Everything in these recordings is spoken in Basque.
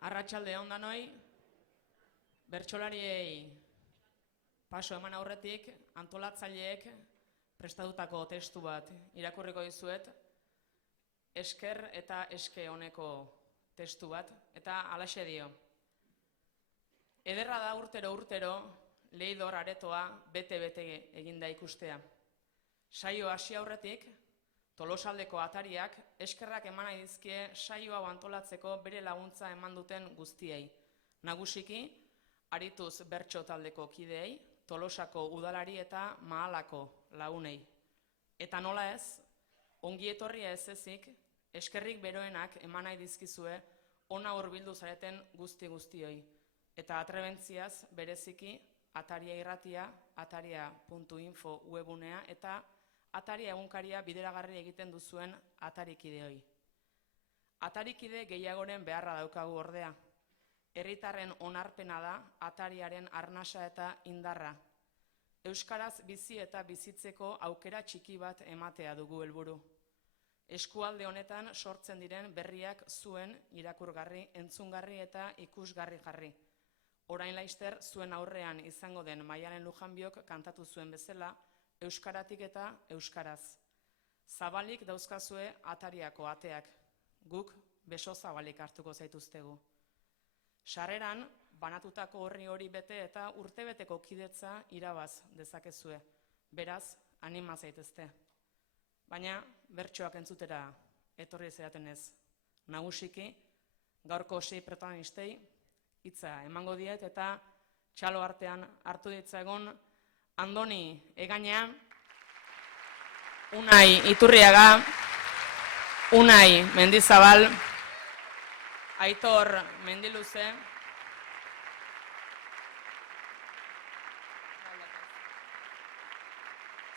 Arratsalde on danoi, bertsolariei paso eman aurretik antolatzaileek prestatutako testu bat irakurriko dizuet, esker eta eske honeko testu bat, eta halaxe dio. Ederra da urtero Leidor aretoa bete-bete eginda ikustea. Saio hasi aurretik, Tolosaldeko atariak eskerrak eman nahi dizkie saio hau antolatzeko bere laguntza eman duten guztiei. Nagusiki, Arituz bertso taldeko kideei, Tolosako udalari eta Mahalako lagunei. Eta nola ez, ongi etorria ez ezik, eskerrik beroenak eman nahi dizkizue ona hurbildu zareten guztioi. Eta atrebentziaz bereziki Ataria irratia, ataria.info webunea eta Ataria egunkaria bideragarri egiten duzuen atarikideoi. Atarikide gehiagoren beharra daukagu ordea. Herritarren onarpena da atariaren arnasa eta indarra. Euskaraz bizi eta bizitzeko aukera txiki bat ematea dugu helburu. Eskualde honetan sortzen diren berriak zuen irakurgarri, entzungarri eta ikusgarri jarri. Orain laister zuen aurrean izango den Maialen Lujanbiok kantatu zuen bezala, euskaratik eta euskaraz. Zabalik dauzkazue atariako ateak, guk beso zabalik hartuko zaituztegu. Sarreran, banatutako horri hori bete eta urtebeteko kidetza irabaz dezakezue. Beraz, anima zaitezte. Baina, bertsoak entzutera etorri zeratenez. Nagusiki, gaurko 6 protagonistei hitza emango diet eta txalo artean hartu ditzagun Andoni Egaña, Unai Iturriaga, Unai Mendizabal, Aitor Mendiluze,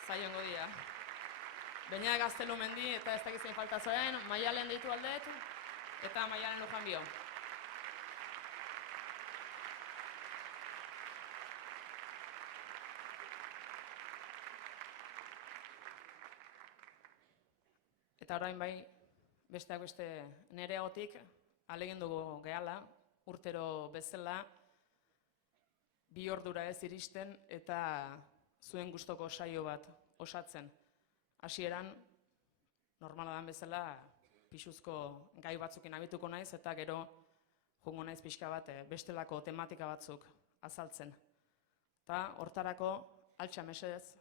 zaiongo dira. Beña Gaztelu Mendi eta ez dakizein falta zuen, Maialen deitu aldet eta Maialen Lujanbio. Eta orain bai, besteak beste nereagotik, alegin dugu gehala, urtero bezala, 2 ordura ez iristen eta zuen gustoko saio bat osatzen. Hasieran, normala dan bezala, pixuzko gai batzukin abituko naiz eta gero jungo naiz pixka bat bestelako tematika batzuk azaltzen. Eta hortarako, altxa mesedez,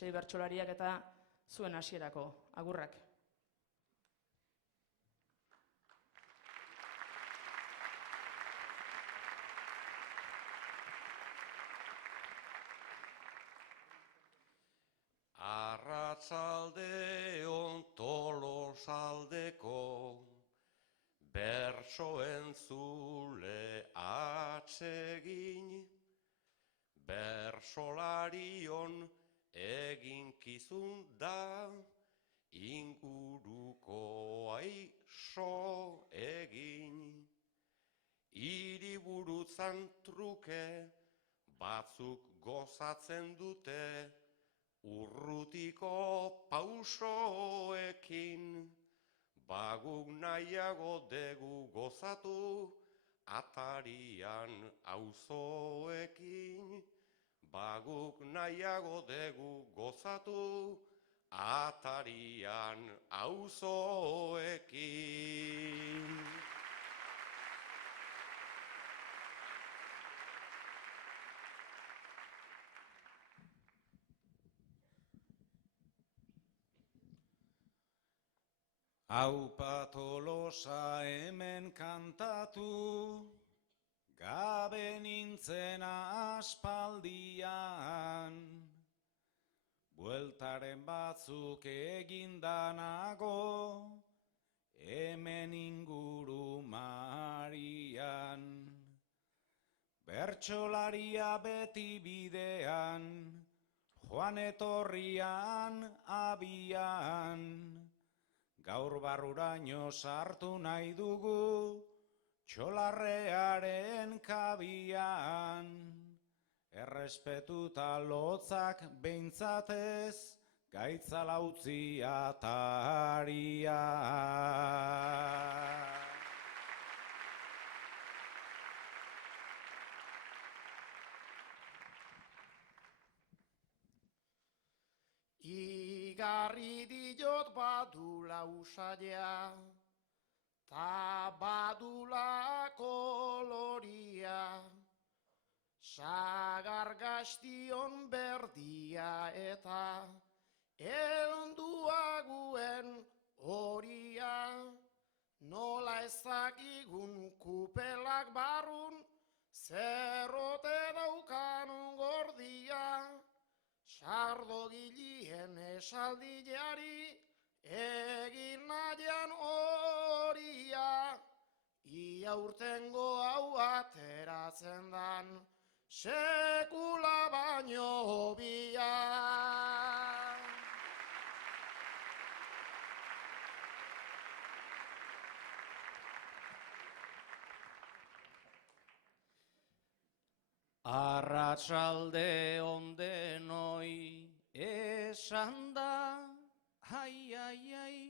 6 bertsolariak eta zuen hasierako agurrak. Arratsaldeon Tolosaldeko bertso entzule atsegin, bertsolarion eginkizun da, inguruko aiso egin. Hiriburutzan truke batzuk gozatzen dute, urrutiko pausoekin, baguk nahiago degu gozatu, atarian auzoekin. Baguk nahiago degu gozatu, atarian auzoekin. Aupa Tolosa hemen kantatu, gabe nintzena aspaldian. Bueltaren batzuk egindanago, hemen inguru marian. Bertsolaria beti bidean, joan etorrian abian. Gaur barruraino sartu nahi dugu, txolarrearen kabian. Errespetuta lotzak behintzatez, gaitzala utzi ataria. Igarri diot badula usaia, ta badula koloria, sagar gaztion berdia eta elduaguen horia, nola ezakigun kupelak barrun, zerrote daukan gordia, sardo gilien esaldiari, egin nahian horia, ia urtengo hau ateratzen dan, sekula baino hobia. Arratsalde ondenoi esan da, ai, ai, ai,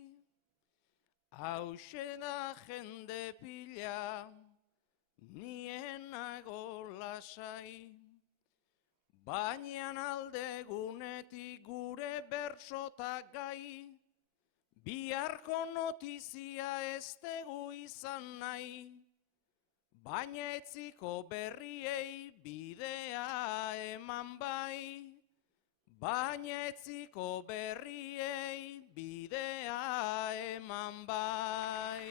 hauxe da jende pila, nienago lasai, baina aldegunetik gure bertsota gai, biharko notizia ez dugu izan nahi, baina etziko berriei bidea eman bai, baina etziko berriei bidea eman bai.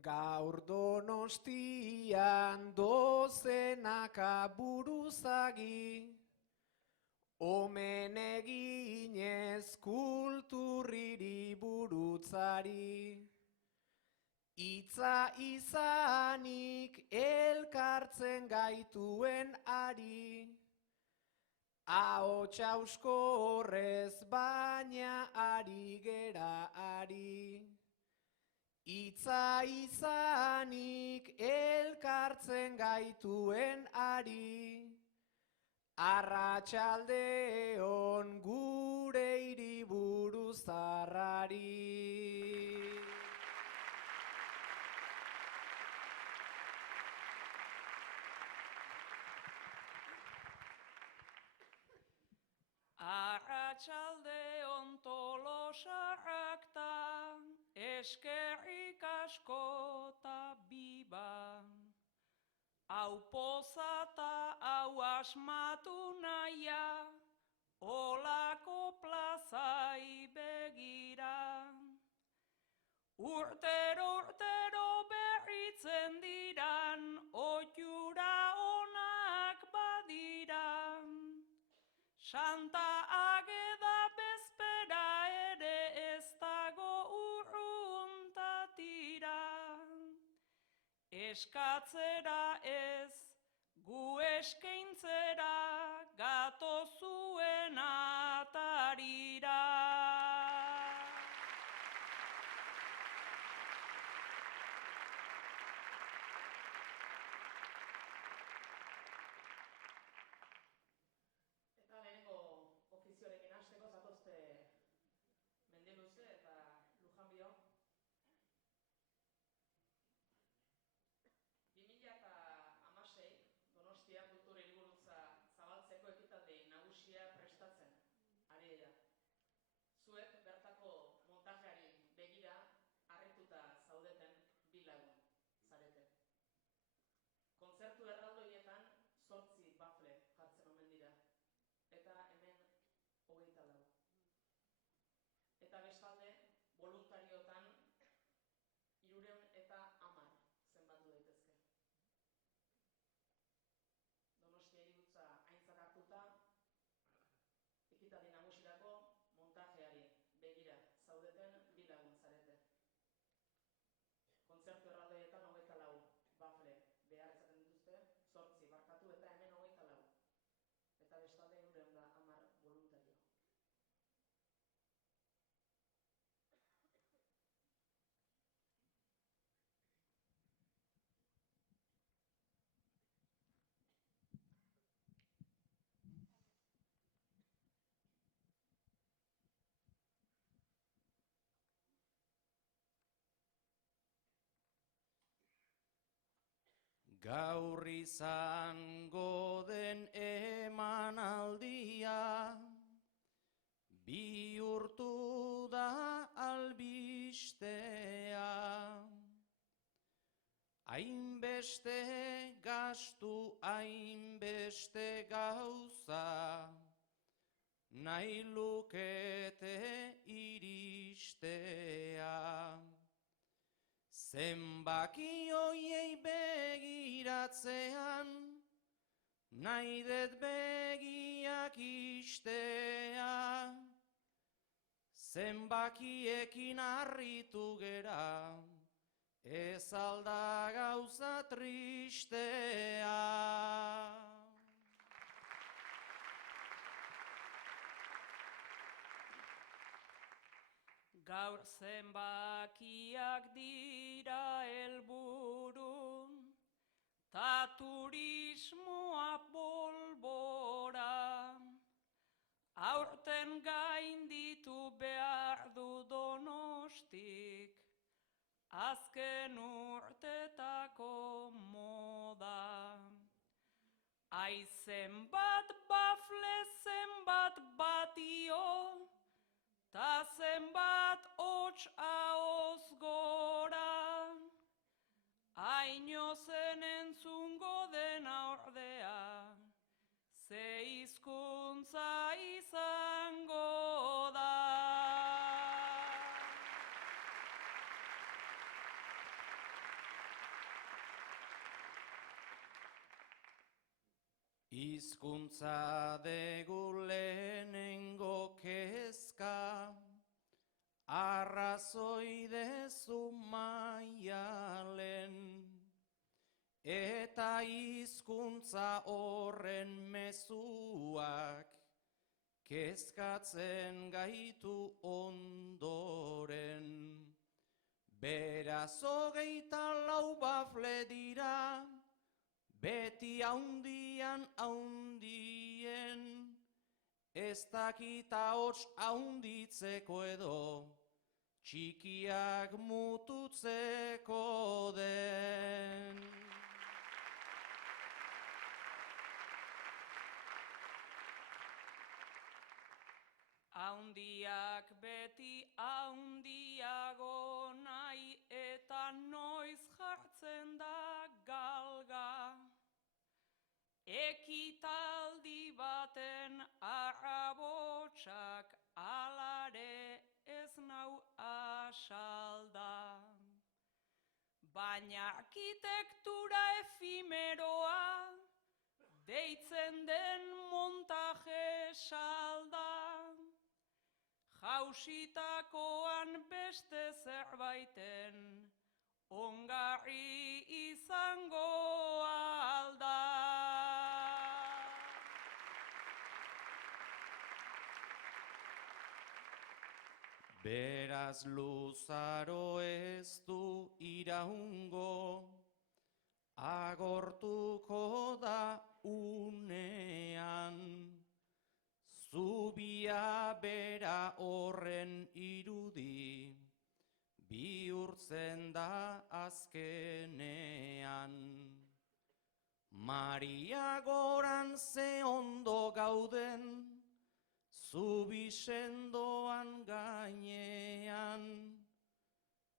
Gaur Donostian dozenaka buruzagi, omen eginez kulturriri burutzari, itza izanik elkartzen gaituen ari, ahots hauskorrez baina ari gera ari, itza izanik elkartzen gaituen ari, arratsalde on gure hiriburu zaharrari. Arratsalde on Tolosarrak ta, eskerrik asko ta biba. Hau poza ta hau asmatu nahia, olako plazai begira. Urtero berritzen diran, oitura onak badira. Santa Ageda bezpera ere ez dago urruntatira. Eskatzera ez, gu eskaintzera, gato zuen atarira. Eta lehenengo ofizioarekin hasteko zatozte Mendiluze eta Lujanbio. 2016 Donostia kultur hiriburutza zabaltzeko Gaur izango den emanaldia, bihurtu da albistea. Hainbeste gastu, hainbeste gauza, nahi lukete iristea. Zenbaki hoiei begiratzean, nahi det begiak istea. Zenbakiekin harritu gera, ez alda gauza tristea. Gaur zenbakiak dira helburun, ta turismoa polbora. Aurten gainditu behar du Donostik, azken urtetako moda. Ai zenbat bafle, zenbat batio, ta zenbat hots ahoz gora. Haino zen entzungo dena ordea, ze hizkuntza izango da. Hizkuntza degu lehenengo kezka, arrazoi dezu maialen, eta hizkuntza horren mezuak kezkatzen gaitu ondoren. Beraz 24 bafle dira, beti haundian haundien, ez dakita hots haunditzeko edo, txikiak mututzeko den. Haundiak beti haundiago nahi eta noiz jartzen da galga. Ekitaldi baten arrabotsak alare ez nau asalda. Baina arkitektura efimeroa deitzen den montaje salda. Jausitakoan beste zerbaiten ongarri izango alda. Beraz luzaro ez du iraungo, agortuko da unean. Zubia bera horren irudi, bihurtzen da azkenean. Maria goran ze ondo gauden, zubi sendoan gainean,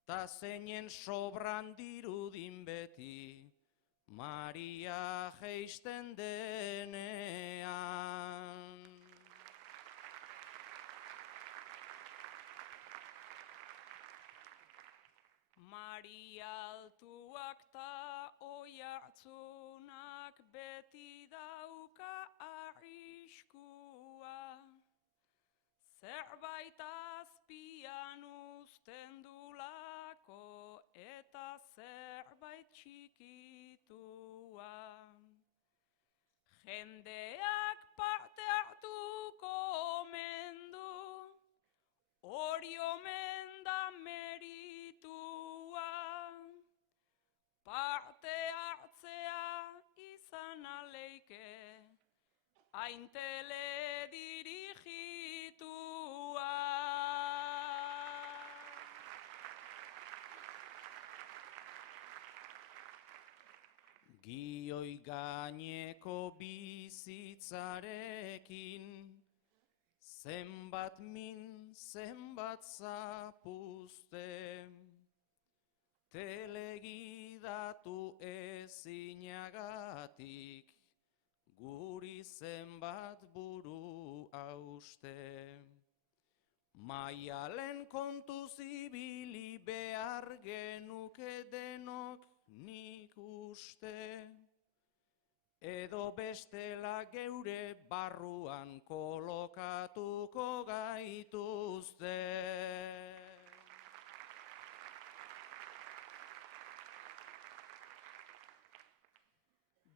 ta zeinen sobran dirudin beti, Maria jeisten denean. Maria altuak ta oihartzunak beti dauka arriskua. Zerbait azpian uzten dulako eta zerbait txikitua. Jendeak parte hartuko omen du, hori omen da meritua. Parte hartzea izan aleike, hain teledirigitua. Kamioi gaineko bizitzarekin, zenbat min, zenbat zapuzte, telegidatu ezinagatik, guri zenbat buru hauste. Maialen kontuz ibili behar genuke denok nik uste, edo bestela geure barruan kolokatuko gaituzte.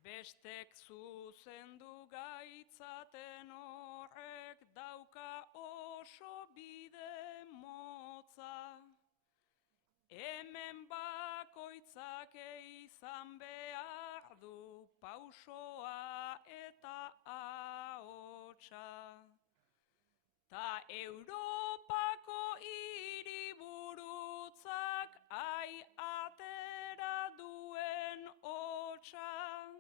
Bestek zuzendu gaitzaten horrek dauka oso bide motza. Hemen bakoitzak izan behar du pausoa eta ahotsa. Ta Europako hiriburutzak ai atera duen hotsa.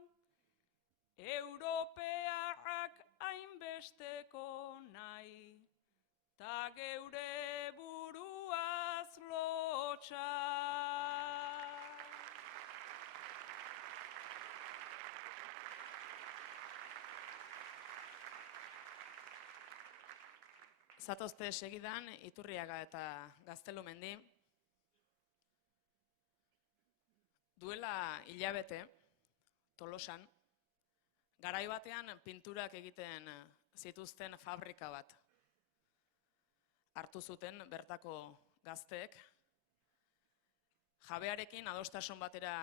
Europearrak hainbesteko nahi, ta geure buruaz lotsa. Zatozte segidan Iturriaga eta Gaztelumendi. Duela hilabete, Tolosan, garai batean pinturak egiten zituzten fabrika bat hartu zuten bertako gazteek. Jabearekin adostasun batera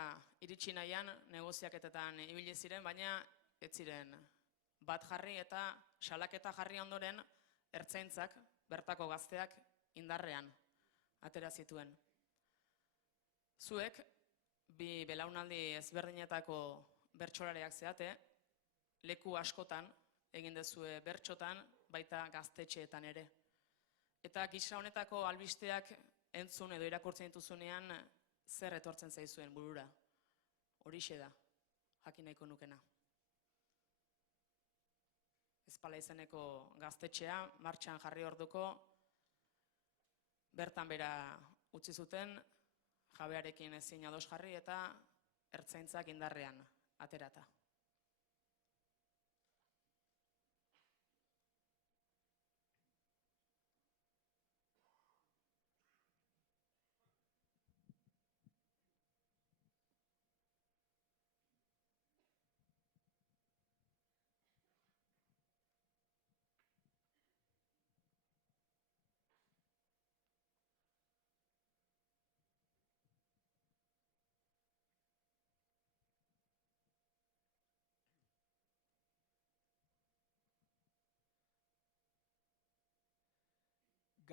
iritsi nahian negoziaketetan ibili ziren, baina ez ziren bat jarri eta salaketa jarri ondoren ertzaintzak bertako gazteak indarrean atera zituen. Zuek bi belaunaldi ezberdinetako bertsolariak zeate, leku askotan egin dezue bertsotan, baita gaztetxeetan ere. Eta gisa honetako albisteak entzun edo irakurtzen dituzunean zer etortzen zaizuen burura. Horixe da, jakin nahiko nukena. Ezpala izeneko gaztetxea martxan jarri orduko bertan bera utzi zuten, jabearekin ezin ados jarri eta ertzaintzak indarrean aterata.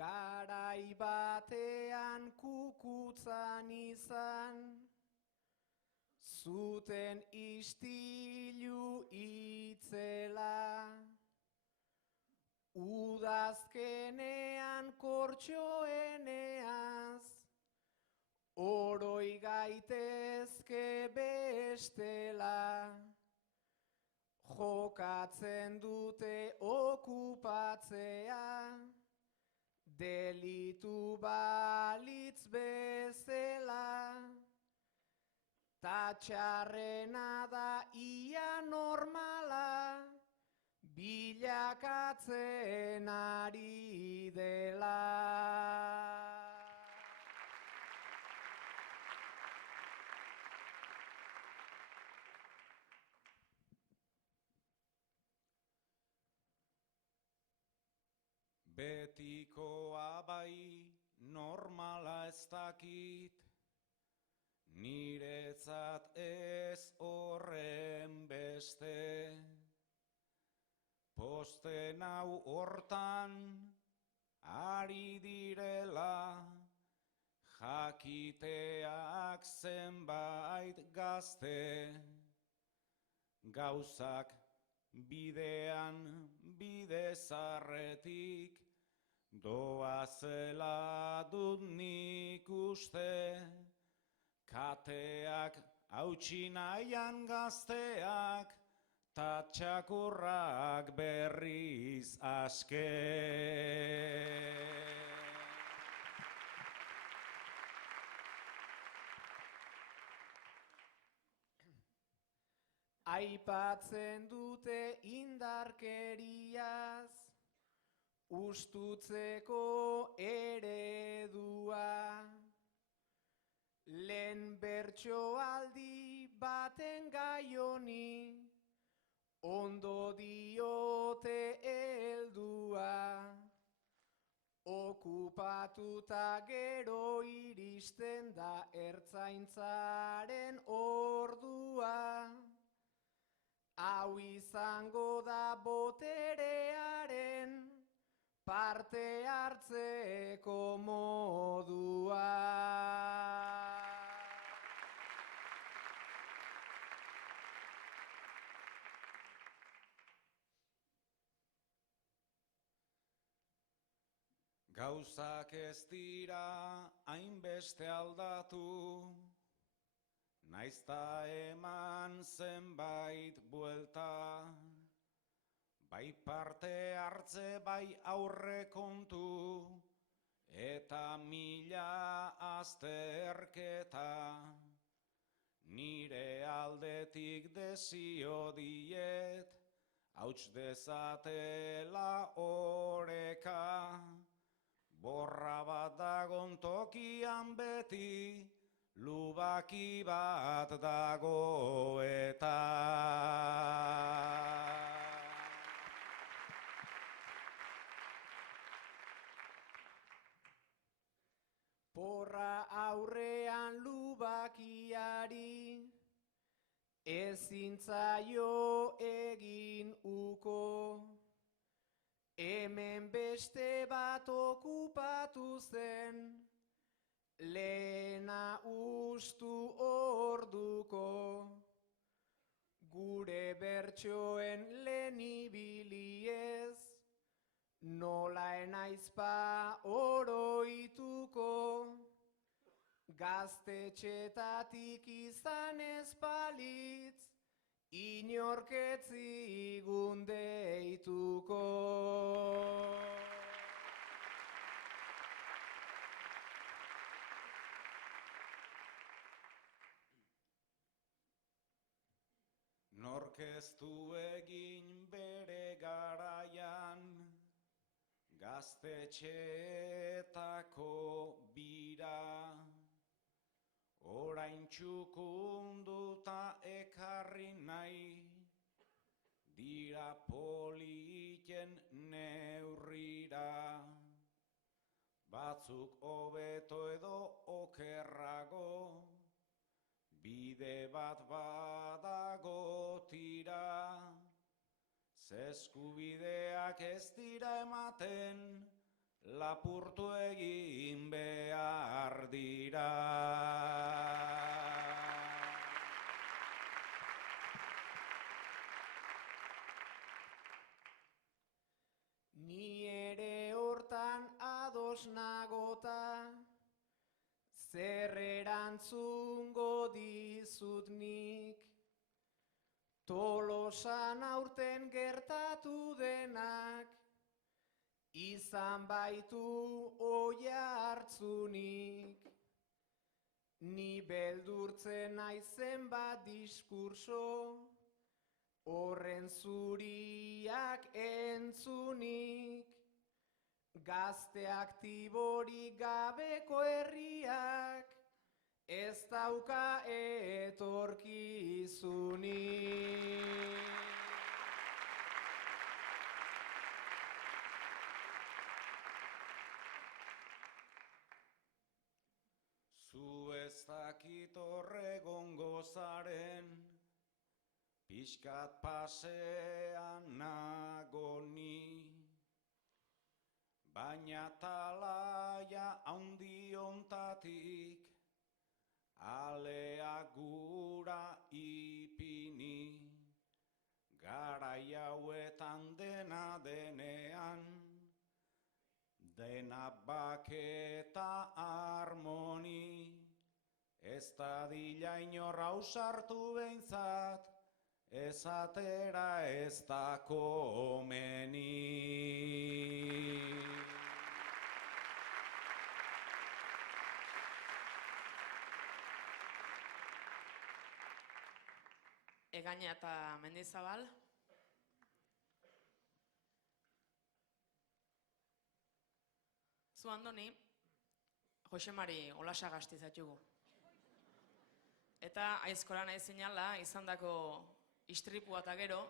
Garai batean kukutzan izan, zuten istilu itzela. Udazkenean kortxoeneaz, oroi gaitezke bestela. Jokatzen dute okupatzea, delitu balitz bezala. Ta txarrena da ia normala, bilakatzen ari dela. Betikoa bai normala ez dakit, niretzat ez horren beste. Posten hau hortan ari direla, jakiteak zenbait gazte. Gauzak bidean bidezarretik, doazela dut nik uste, kateak hautsi nahian gazteak, ta txakurrak berriz aske. Aipatzen dute indarkeriaz, ustutzeko eredua. Lehen bertsoaldi baten gai honi, ondo diote heldua. Okupatuta gero iristen da ertzaintzaren ordua. Hau izango da boterearen parte hartzeko modua. Gauzak ez dira hainbeste aldatu, naizta eman zenbait buelta, bai parte hartze bai aurrekontu, eta mila azterketa. Nire aldetik desio diet, hauts dezatela oreka, borra bat dagon tokian beti, lubaki bat dago eta. Porra aurrean lubakiari, ezin zaio egin uko. Hemen beste bat okupatu zen, lehena ustu orduko. Gure bertsoen lehen ibiliez, nola enaizpa oroituko. Gaztetxetatik izan ez balitz, inork ez zigun deituko. Nork ez du egin bere garaian, gaztetxeetako bira, orain txukunduta ekarri nahi, dira politen neurrira. Batzuk hobeto edo okerrago, bide bat badago tira, zeskubideak ez dira ematen, lapurtu egin behar dira. Ni ere hortan ados nagota, zer erantzungo dizut nik. Tolosan aurten gertatu denak, izan baitu oihartzunik. Ni beldurtzen naizen bat diskurso, horren zuriak entzunik. Gazte aktiborik gabeko herriak, ez dauka etorkizunik. Zu ez dakit horregongo zaren, pixkat pasean nagoni, baina talaia haundi ontatik, alea gura ipini, garai hauetan dena denean, dena baketa harmoni, ez dadila inorra ausartu behintzat, ez atera ez da komeni. Egaña eta Mendizabal. Zu Andoni, Josemari Olasagasti zatugu. Eta aizkora nahi zinala, izandako istripua eta gero,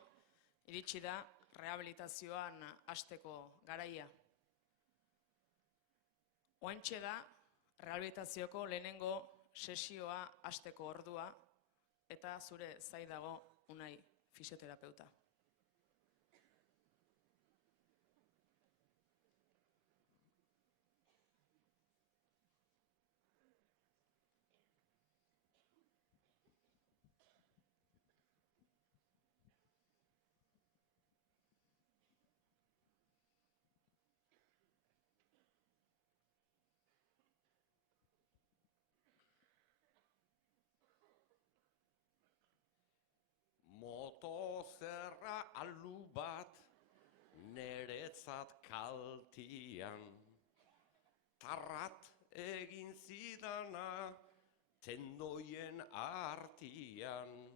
iritsi da rehabilitazioan hasteko garaia. Oentxe da rehabilitazioko lehenengo sesioa hasteko ordua, eta zure zai dago Unai fisioterapeuta. Motozerra alu bat neretzat kaltian, tarrat egin zidana tendoien artian.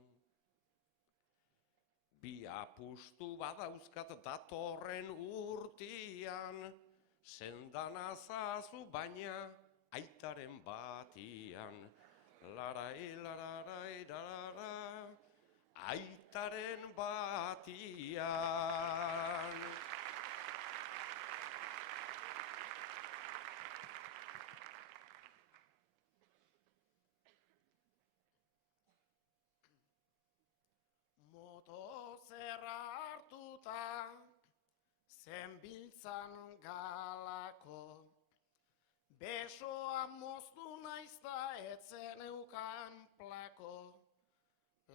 Bi apustu badauzkat datorren urtian, sendana zazu baina aitaren batian. Larai, lararai, larara, aitaren batian. Motozerra hartuta zenbiltzan galako, besoa moztu naizta etzen eukan plako,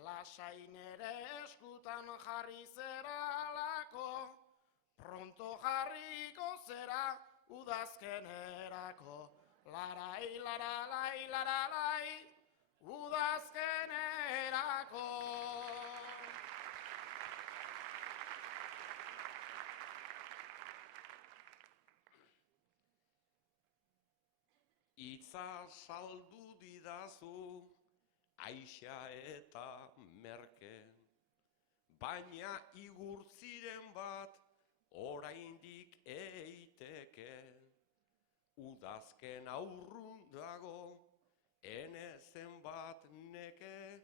lasai nere eskutan jarri zeralako, pronto jarriko zera udazkenerako. Larai, laralai, laralai, udazkenerako. Itza saldu didazu, Aixa eta Merke, baina igurtziren bat oraindik eiteke. Udazken aurrun dago, enezen bat neke,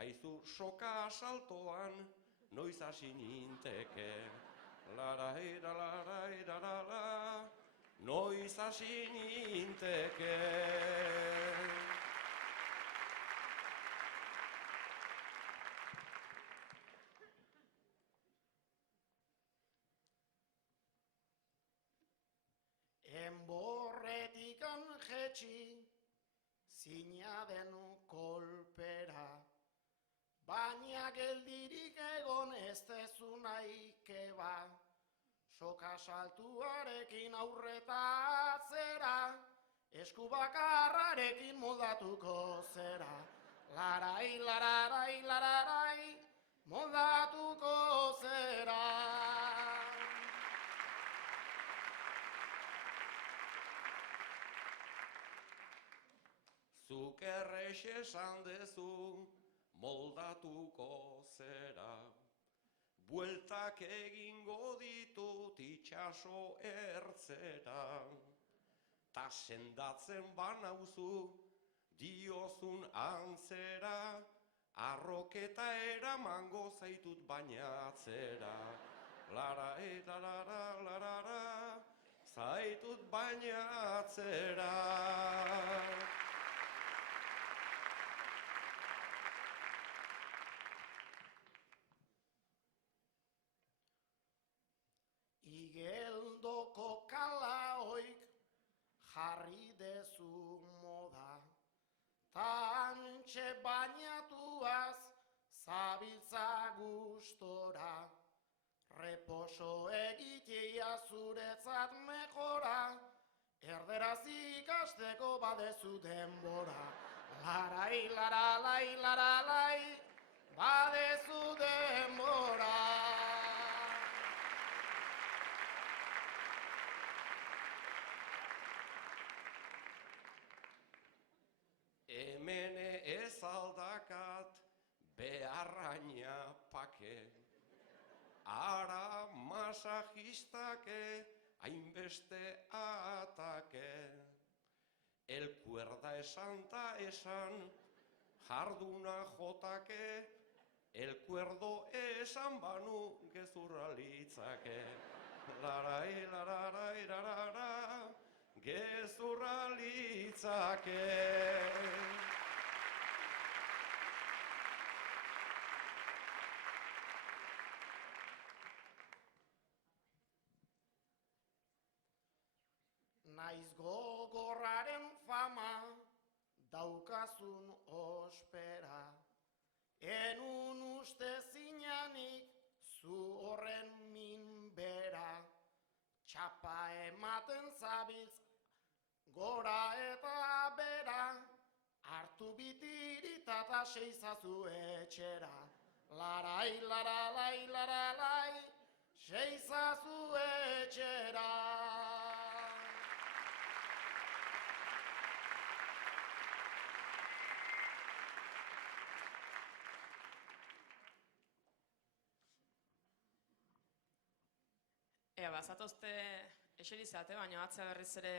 aizu soka saltoan noiz hasi ninteke. Larai, larai, larara, noiz hasi ninteke. Enborretikan jetxi, zina den kolpera, baina geldirik egon ez dezu nahi keba, soka saltuarekin aurreta atzera, esku bakarrarekin moldatuko zera. Larai, lararai, lararai, moldatuko zera. Zuk errex esan dezu, moldatuko zera. Bueltak egingo ditut itxaso ertzera. Ta sendatzen banauzu, diozun antzera. Arroketa eramango zaitut bainatzera. Lara eta lara, larara, zaitut bainatzera. Igeldoko kalaoik jarri dezu moda, ta antxe bainatuaz zabiltza gustora, reposo egitea zuretzat mejora, erderaz ikasteko badezu denbora. Larai, laralai, laralai, badezu denbora. Hemen ez aldakat beharraina pake, ara masajistake hainbeste atake. El cuerda esan ta esan, jarduna jotake, el cuerdo esan banu gezurra litzake. Larai, lararai, larara, gezurra litzake. Naiz gogorraren fama, daukazun ospera, enun uste zinanik zu horren minbera, txapa ematen zabiltz gora eta bera, hartu bitirita eta seizazu etxera. Larai, laralai, laralai, seizazu etxera. Ea, bazatozte eserizate, baina atzea berriz ere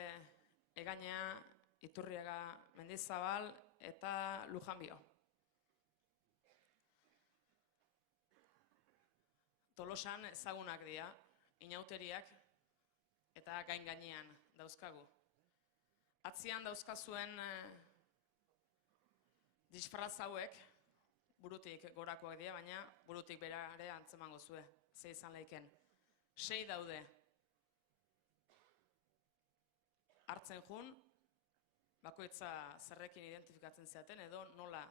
Egaña, Iturriaga, Mendizabal eta Lujanbio. Tolosan ezagunak dira, inauteriak eta gain-gainean dauzkagu. Atzian dauzkazuen disfraz hauek burutik gorakoak dira, baina burutik bera ere antzemango zue, ze izan leiken. 6 daude. Hartzen jun, bakoitza zerrekin identifikatzen zeaten edo nola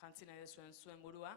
jantzi nahi dezuen zuen burua.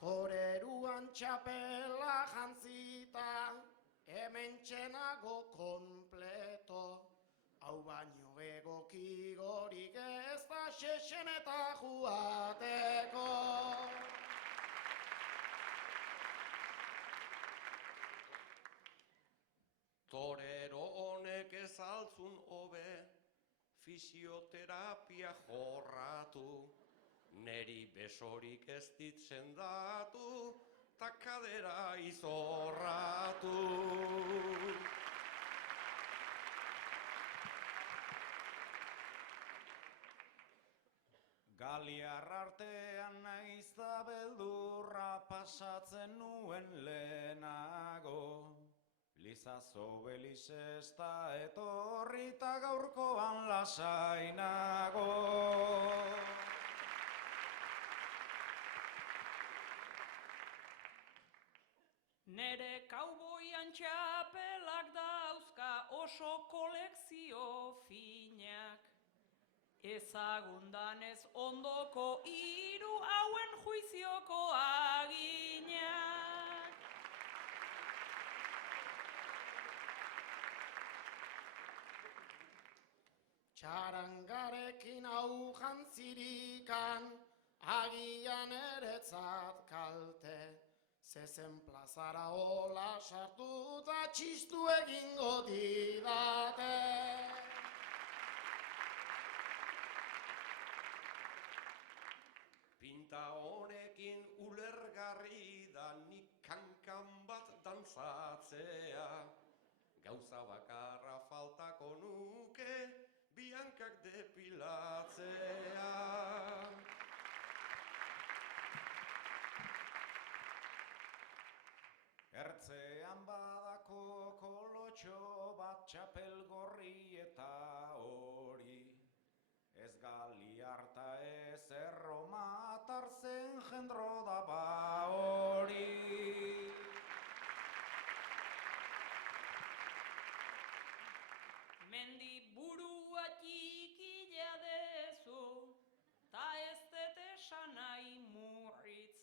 Toreruan txapela jantzita, hemen txenago kompleto. Hau baino egokigorik ez da xexen eta joateko. Torero honek ez altzun hobe, fisioterapia jorratu. Neri besorik ez dit sendatu, ta kadera izorratu. Galiar artean naiz da beldurra pasatzen nuen lehenago. Lizazo Belisesta etorrita gaurkoan lasainago. Nere kauboian txapelak dauzka oso kolekzio finak. Ezagundanez ondoko 3 hauen juizioko aginak. Karangarekin hau jantzirikan, agian eretzat kalte. Zezen plazara hola sartu eta txistu egingo didate. Pinta honekin ulergarri da nik kankan bat dantzatzea. Gauza bakarra faltako nuke, bihankak depilatzea. Ertzean badako kolotxo bat txapel gorri eta hori. Ez Galiarta ez Erromatar zen jendro da ba hori. Mendi burua txikila dezu, ta ez dut esan nahi murritz.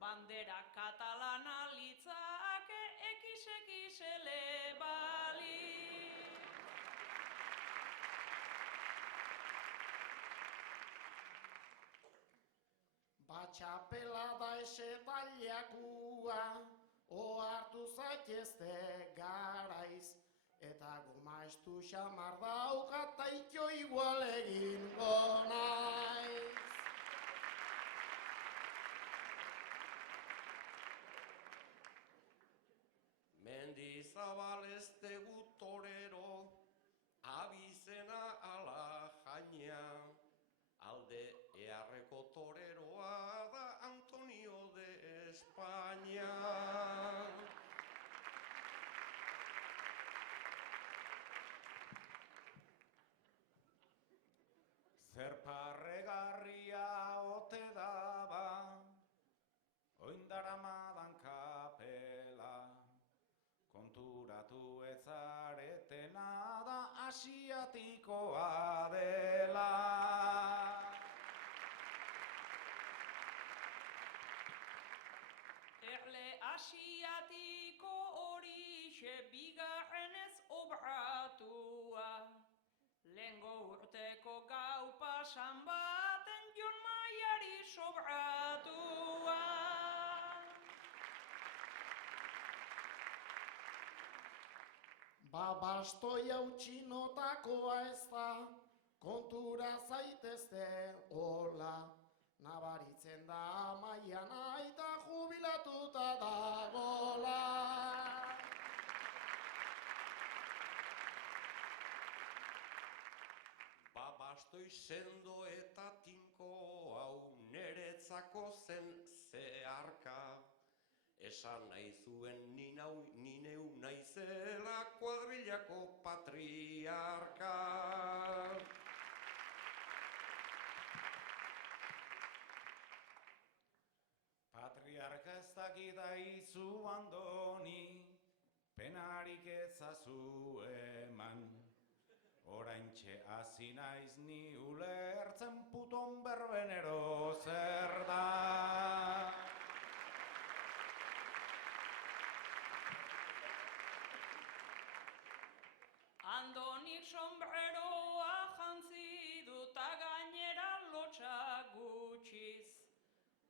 Bandera katalana litzake ekisele bali. Batxapela da esetaileakua, ohartu zaitezte garaiz. Eta gomaztu xamar daukat taitxo igual egingo naiz. Mendizabal ez tegu torero, abizena ala jaina. Alde eharreko toreroa da Antonio de España. Zer parregarria ote daba, oindaramadan kapela. Konturatu ezaretena da asiatikoa dela. Erle asiatiko horixe bigarrenez obratua. Lehengo urteko gau pasan baten Jon Maiari sobratua. Bastoi hau txinotakoa ez da, kontura zaitezte hola. Nabaritzen da Amaian aita jubilatuta dagola. Bastoi sendo eta tinko hau neretzako zen zeharka. Esan nahi zuen ni neu naizela kuadrillako patriarka. Patriarka ez dakida izu andoni, penarik ezazu eman. Oraintxe hasi naiz ni ulertzen puton berbenero zer da. Andonik sombreroa jantzi duta gainera lotxa gutxiz.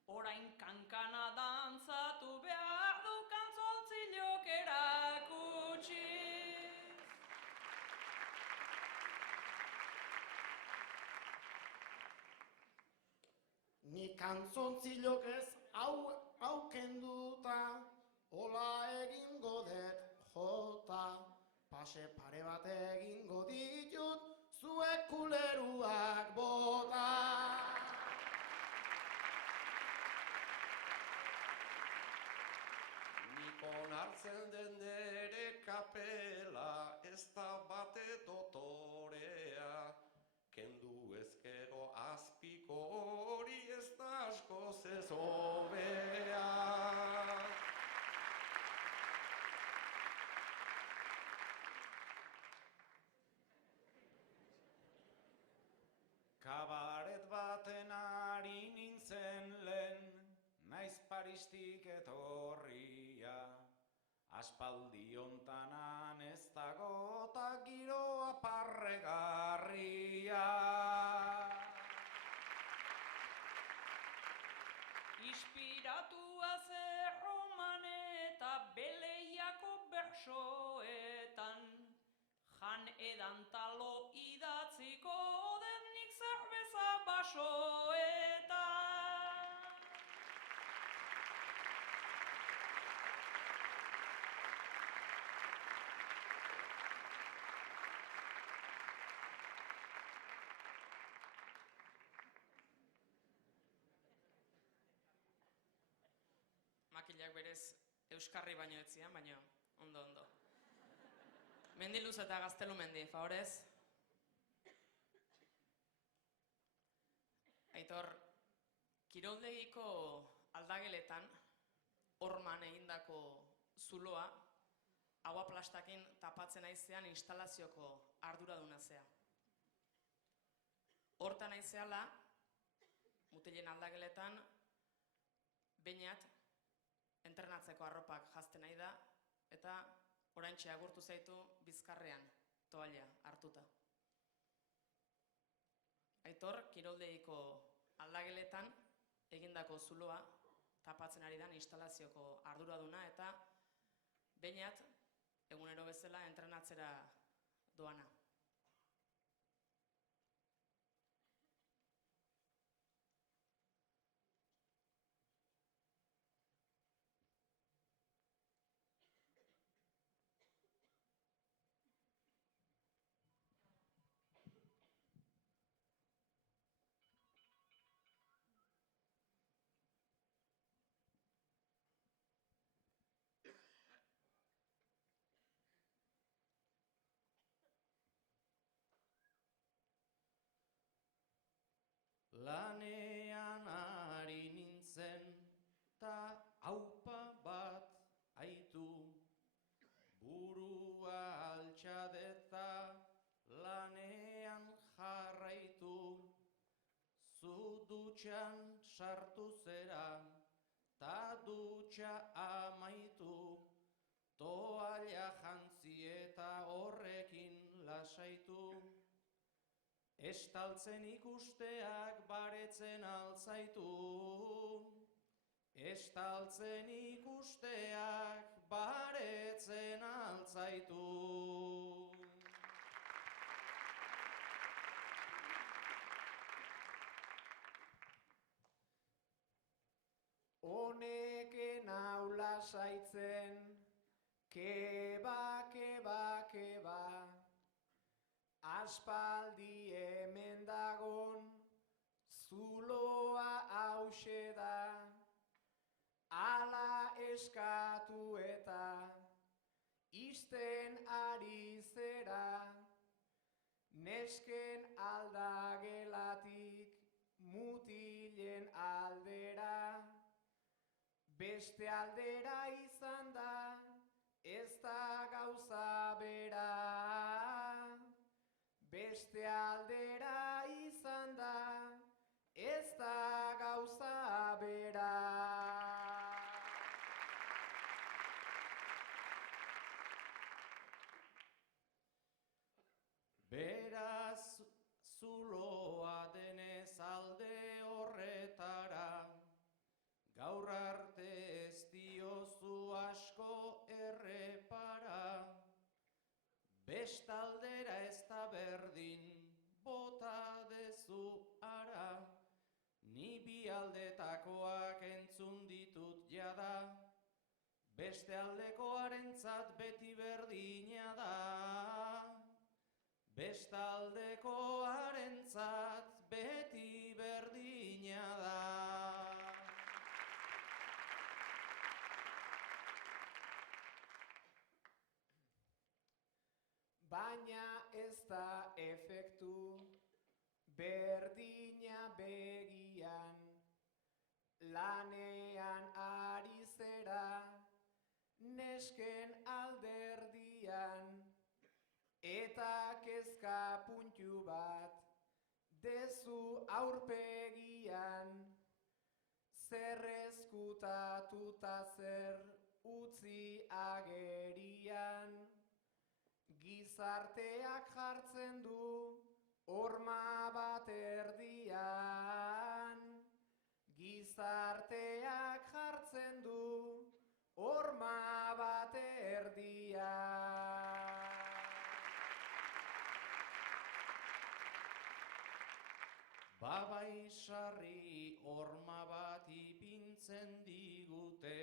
Orain kankana dantzatu behar du kantzoltzilok erakutsiz. Ni kantzontzilok ez hau kenduta, hola egingo dut jota. Pase pare bat egingo ditut, zuek kuleruak bota. Nikon hartzen den nere kapela, ez da bate dotorea. Kendu ezkero azpiko hori ez da askoz ez hobea. Kabaret baten ari nintzen lehen, naiz Paristik etorria. Aspaldi hontanan ez dago ta giroa parregarria. Inspiratua ze roman eta beleiako bersoetan, jan edan talo idatziko denik zerbeza basoetan. Makilak berez euskarri baino etzian, baino ondo. Mendiluz eta Gaztelu mendi, favorez. Aitor, kiroldegiko aldageletan, horman egindako zuloa, agua plastakin tapatzen aizean instalazioko arduraduna zea. Hortan aizeala, mutilen aldageletan, Beñat, entrenatzeko arropak jazten nahi da, eta oraintxe agurtu zaitu bizkarrean, toalla hartuta. Aitor, kiroldeiko aldageletan egindako zuloa tapatzen ari da instalazioko arduraduna, eta Beñat, egunero bezala entrenatzera doana. Lanean ari nintzen, ta aupa bat aitu, burua altxadeta lanean jarraitu, zu dutxan sartu zera, ta dutxa amaitu, toalla jantzi eta horrekin lasaitu. Estaltzen ikusteak baretzen altzaitu, estaltzen ikusteak baretzen altzaitu. Honeken hau lasaitzen, keba, aspaldi hemen dagon, zuloa hause da, ala eskatu eta isten ari zera, nesken aldagelatik mutilen aldera, beste aldera izan da, ez da gauza bera. Beste aldera izan da, ez da gauza bera. Beraz zuloa denez alde horretara, gaur arte ez diozu asko errepara. Bestaldera ez da berdin, bota dezu ara, ni bi aldetakoak entzun ditut jada, beste aldekoarentzat beti berdina da, beste aldekoarentzat beti berdina da. Baina ez da efektu berdina begian, lanean ari zera, nesken alderdian, eta kezka puntu bat dezu aurpegian, zer ezkutatuta zer utzi agerian, Gizarteak jartzen du horma bat erdian. Gizarteak jartzen du horma bat erdian. Babai sarri horma bat ipintzen digute,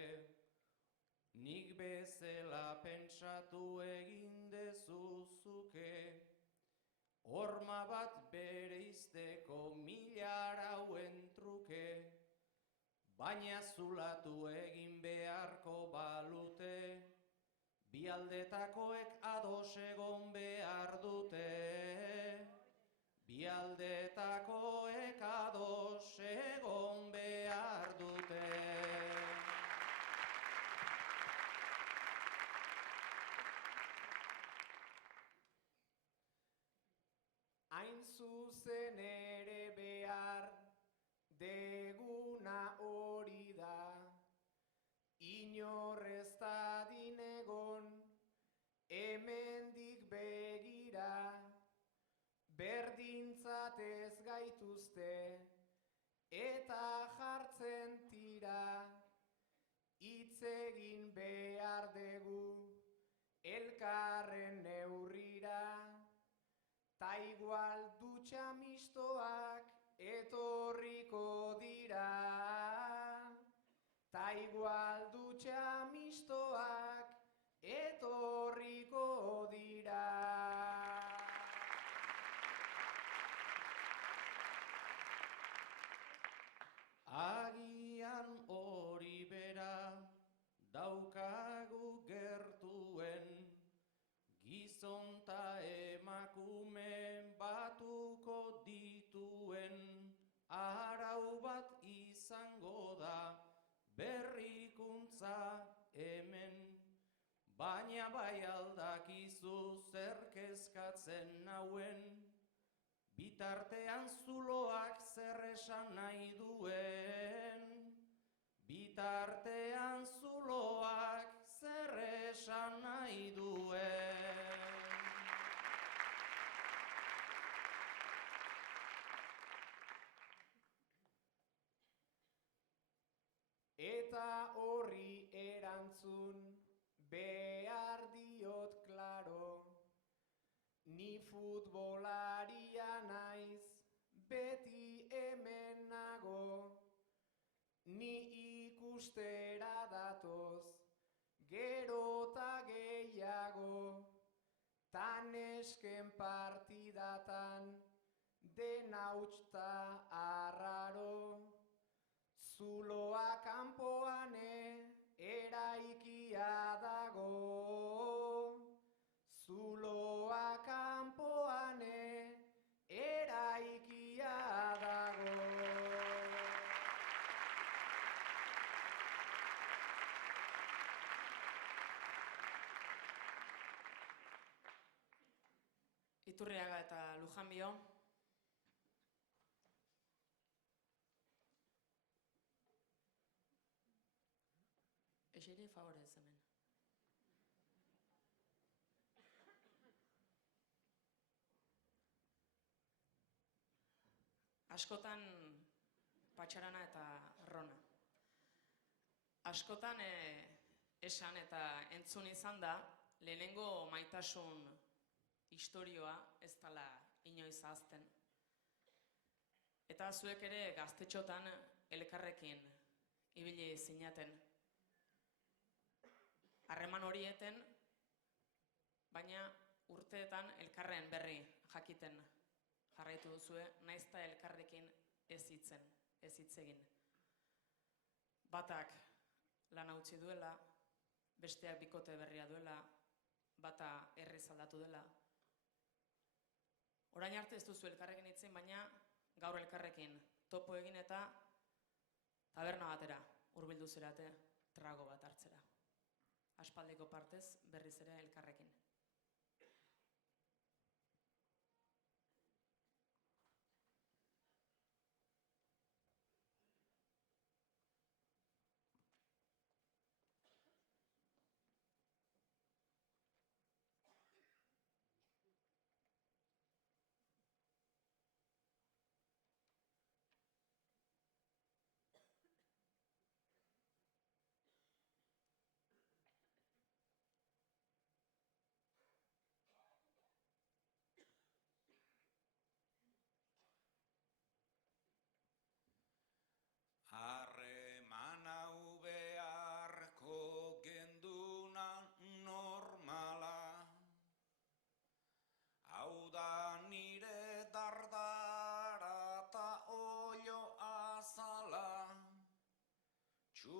nik bezala pentsatu egin dezuzuke, horma bat bereizteko 1000 arauen truke, baina zulatu egin beharko balute, bi aldetakoek ados egon behar dute. Bi aldetakoek ados egon behar dute. Hain zuzen ere behar deguna hori da, inor ez dadin egon hemendik begira, berdintzat ez gaituzte eta jartzen tira, hitz egin behar dugu elkarren neurrira, ta igual dutxa mistoak etorriko dira, ta igual dutxa mistoak etorriko dira. Agian hori bera daukagu gertuen, gizon ta emakume batuko dituen, arau bat izango da berrikuntza hemen, baina bai aldakizu zer kezkatzen nauen, bitartean zuloak zer esan nahi duen, bitartean zuloak zer esan nahi duen. Eta horri erantzun behar diot klaro, ni futbolaria naiz, beti hemen nago, ni ikustera datoz, gero ta gehiago, tan esken partidatan, dena utxta arraro, zuloa kanpoan eraikia dago, zuloa kanpoan eraikia dago. Iturriaga eta Lujanbio. Eseri favorez hemen. Askotan Patxarana eta Rona. Askotan esan eta entzun izan da, lehenengo maitasun istorioa ez dela inoiz ahazten. Eta zuek ere gaztetxotan elkarrekin ibili zinaten. Harreman horieten, baina urteetan elkarren berri jakiten jarraitu duzue, naiz eta elkarrekin ez hitz egin. Batak lana utzi duela, besteak bikote berria duela, bata herriz aldatu dela. Orain arte ez duzu elkarrekin hitzen, baina gaur elkarrekin topo egin eta taberna batera hurbildu zarete trago bat hartzera. Aspaldiko partez berriz ere elkarrekin.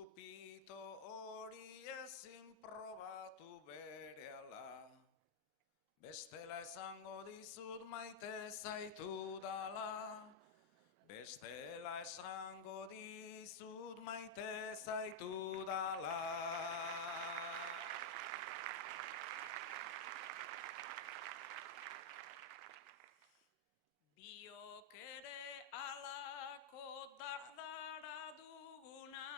Zupito hori ezin probatu berehala, bestela esango dizut maite zaitu dala. Bestela esango dizut maite zaitu dala. Biok ere alako dardara duguna,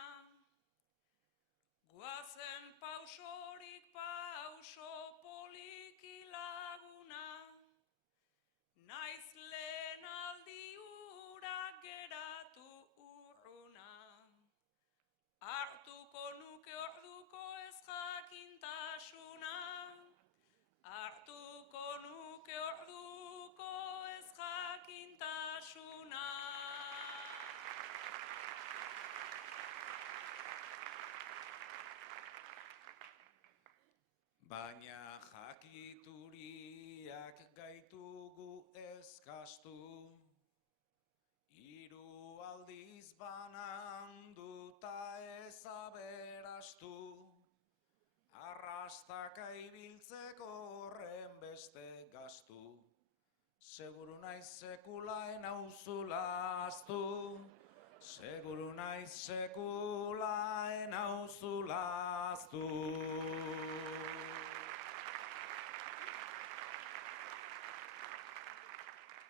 guazen pausorik pauso poliki laguna, naiz lehen aldi ura geratu urruna, hartuko nuke orduko ez jakintasuna, hartuko nuke orduko ez jakintasuna. Baina jakituriak gaitugu eskastu, hiru aldiz bananduta ez aberastu, arrastaka ibiltzeko horren beste gastu, seguru naiz sekula enauzula aztu, seguru naiz sekula enauzula aztu.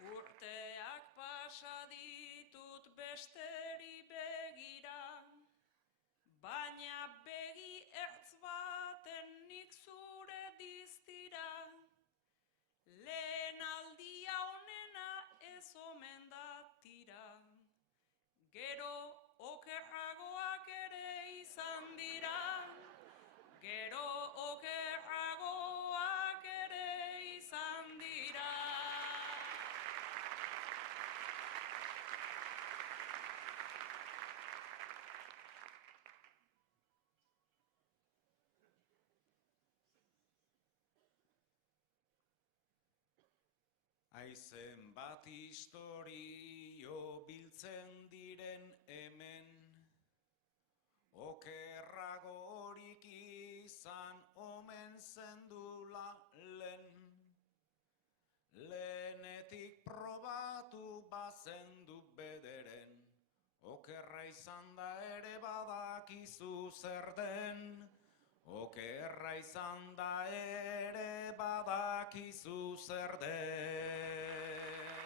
Urteak pasa ditut besteri begira, baina begi ertz baten nik zure diztira. Lehen aldia onena ez omen da tira, gero okerragoak ere izan dira, gero okerragoak ere izan dira. Aizen bat istorio biltzen diren hemen, okerragorik izan omen zendula lehen. Lehenetik probatu bazendu bederen, okerra izan da ere badakizu zer den. Okerra izan da ere badakizu zer den.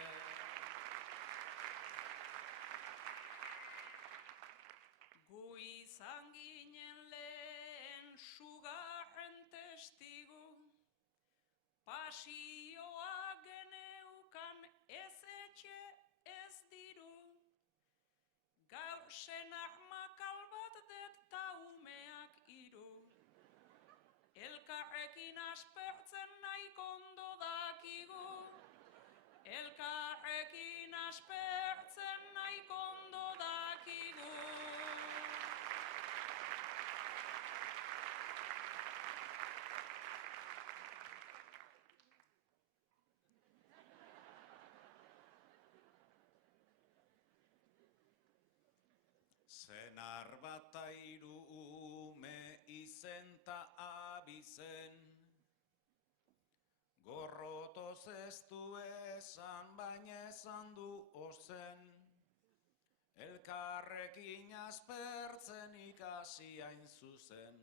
Gu izan ginen lehen sugarren testigu, pasioa geneukan ez etxe ez diru, gaur senar makal bat det ta umeak hiru. Elkarrekin aspertzen nahiko ondo dakigu, elkarrekin aspertzen nahiko ondo dakigu. Senar bat ta hiru ume izen ta abizen, gorrotoz ez du esan, baina esan du ozen. Elkarrekin aspertzen ikasi hain zuzen,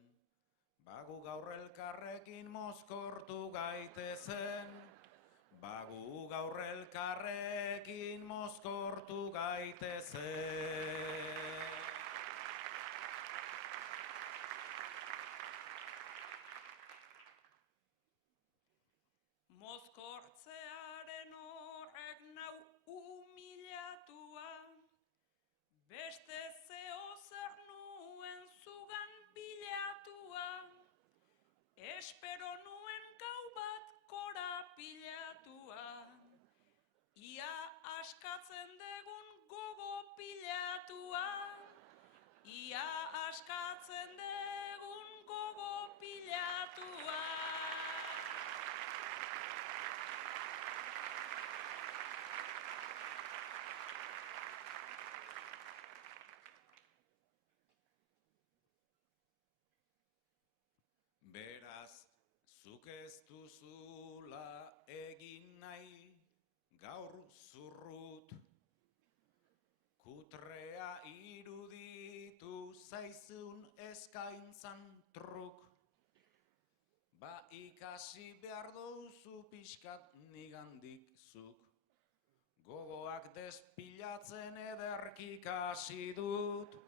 bagu gaur elkarrekin mozkortu gaitezen, bagu gaur elkarrekin mozkortu gaitezen. Mozkortzearen horrek nau humilatua, beste zeo zer nuen zugan bilatua, espero nuen gau bat korapilatua, ia askatzen degun gogo pilatua, ia askatzen degun gogo pilatua. zuk ez duzula egin nahi gaur zurrut. Kutrea iruditu zaizun eskaintzan truk. Ba ikasi behar douzu pixkat nigandik zuk. Gogoak despilatzen ederki ikasi dut.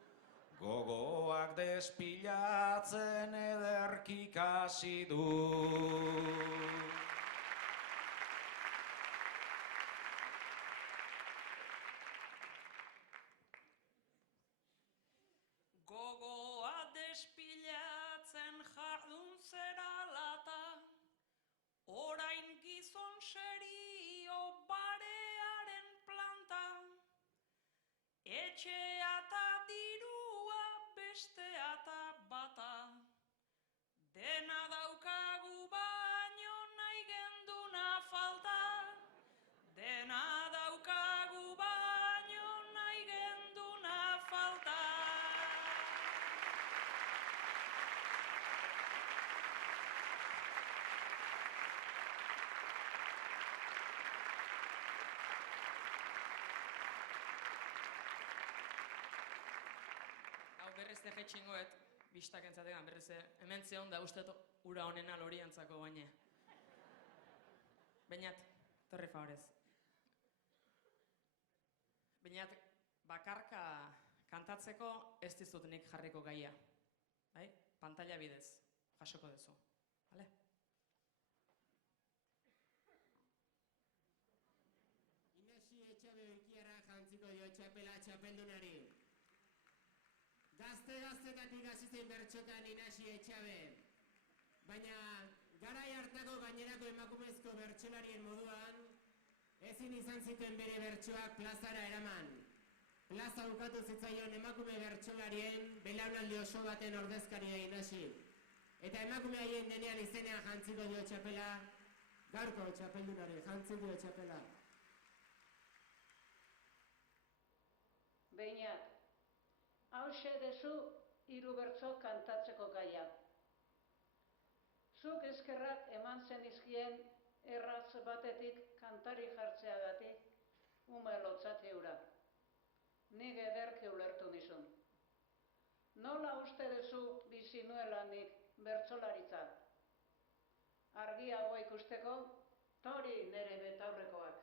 Gogoak despilatzen ederki ikasi dut. Gogoa despilatzen jardun zera lata, orain gizon serio barearen planta, etxea eta dirua bestea eta bata, dena daukagu baino nahi genduna falta, dena daukagu baino nahi genduna falta. Hau berriz jaitxingoet, bistak entzategan berriz hemen zehon da uste ura honena loriantzako baina. Beñat, torri favorez. Beñat, bakarka kantatzeko ez dizut nik jarriko gaia. Bai? Pantalla bidez, jasoko duzu. Bale? Inesi Etxabe Urkiarra jantziko dio txapela txapeldunari. Gazte-gaztetatik hasi zen bertxotan Inasi Etxabe. Baina garai hartako gainerako emakumezko bertsolarien moduan ezin izan zituen bere bertsoak plazara eraman. Plaza ukatu zitzaion emakume bertsolarien belaunaldi oso baten ordezkaria Inasi. Eta emakume haien denean izenean jantziko dio txapela, gaurko txapeldunari jantziko dio txapela. Beñat, hauxe dezu hiru bertso kantatzeko gaia. Zuk eskerrak eman zenizkien erraz batetik kantari jartzeagatik ume lotzate hura. Nik ederki ulertu nizun. Nola uste dezu bizi nuela nik bertsolaritza? Argiago ikusteko, tori nere betaurrekoak.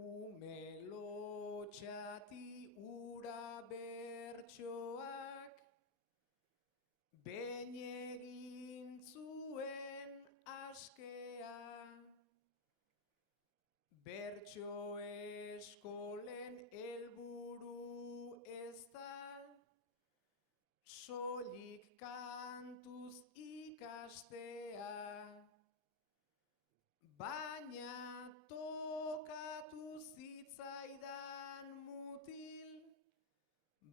Ume lotxati ura bertsoak behin egin zuen askea. Bertso eskolen helburu ez da soilik kantuz ikastea. Baina tokatu zitzaidan mutil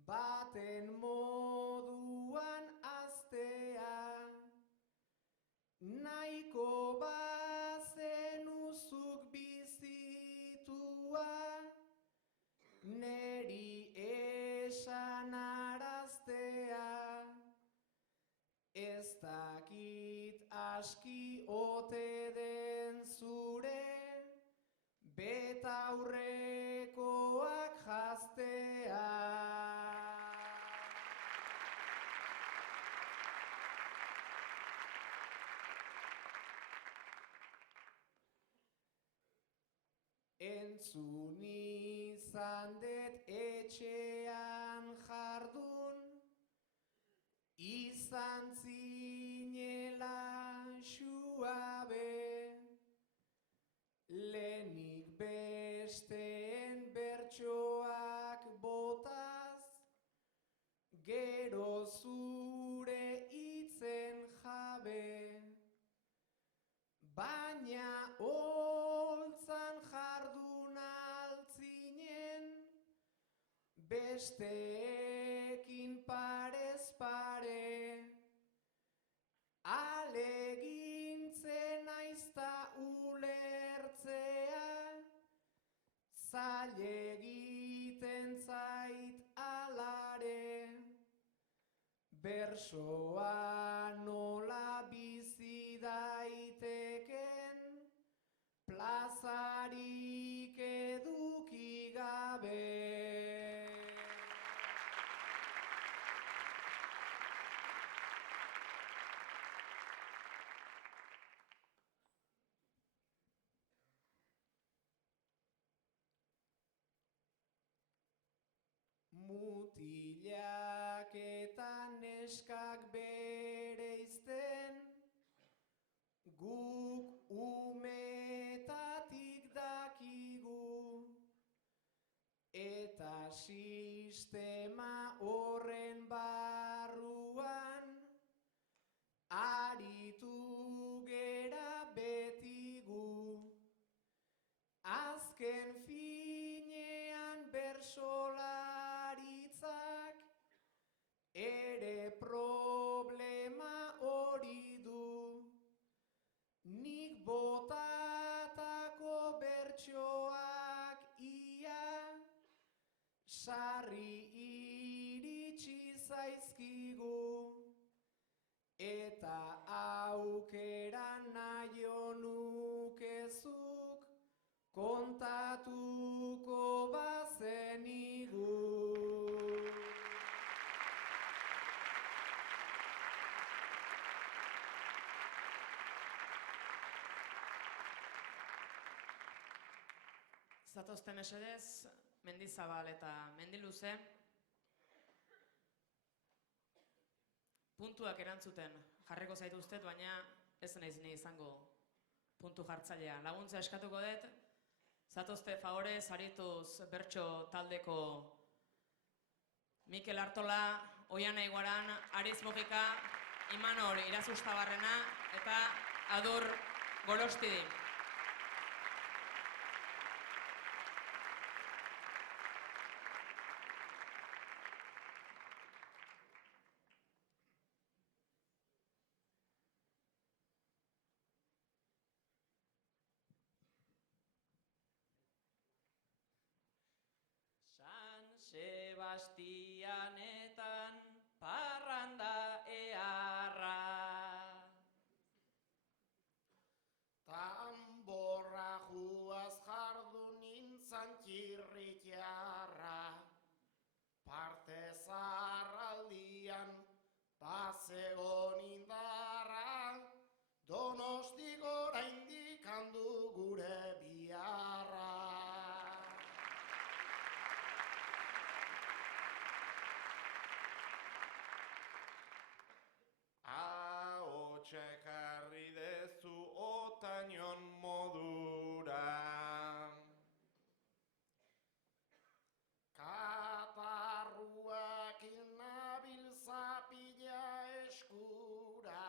baten moduan aztea. Nahiko bazenuzuk bizitua, neri esan araztea. Ez dakit aski ote den zure betaurrekoak jaztea. entzun izan dut etxean jardun, izan zinela suabe, lehenik besteen bertsoak botaz, gero zure hitzen jabe, baina holtzan jardun altzinen, besteekin parez pare, alegintzen aizta ulertzea, zail egiten zait alare, bersoa nola bizi daiteken, plazarik eduki gabe. Mutilak eta neskak bereizten, guk umetatik dakigu, eta sistema horren barruan, aritu gera beti gu. Azken finean bersolaritzak ere problema hori du. Nik botatako bertsoak ia sarri iritsi zaizkigu, eta aukera nahi nukezuk kontatuko bazenigu. Zatozte mesedez, Mendizabal eta Mendiluze, puntuak erantzuten jarriko zaituztet, baina ez naiz ni izango puntu jartzailea. Laguntza eskatuko dut, zatozte favorez arituz bertso taldeko Mikel Artola, Oiana Iguaran, Ariz Mujika, Imanol Irazustabarrena eta Adur Golostidi. San Sebastianetan parranda eharra, Tamborra juaz jardun nintzan txirritiarra, parte zarraldian bazegon indarra, Donostik oraindik handu gure biharra. Ekarri dezu otainon modura. Katarruak nabil zapila eskura,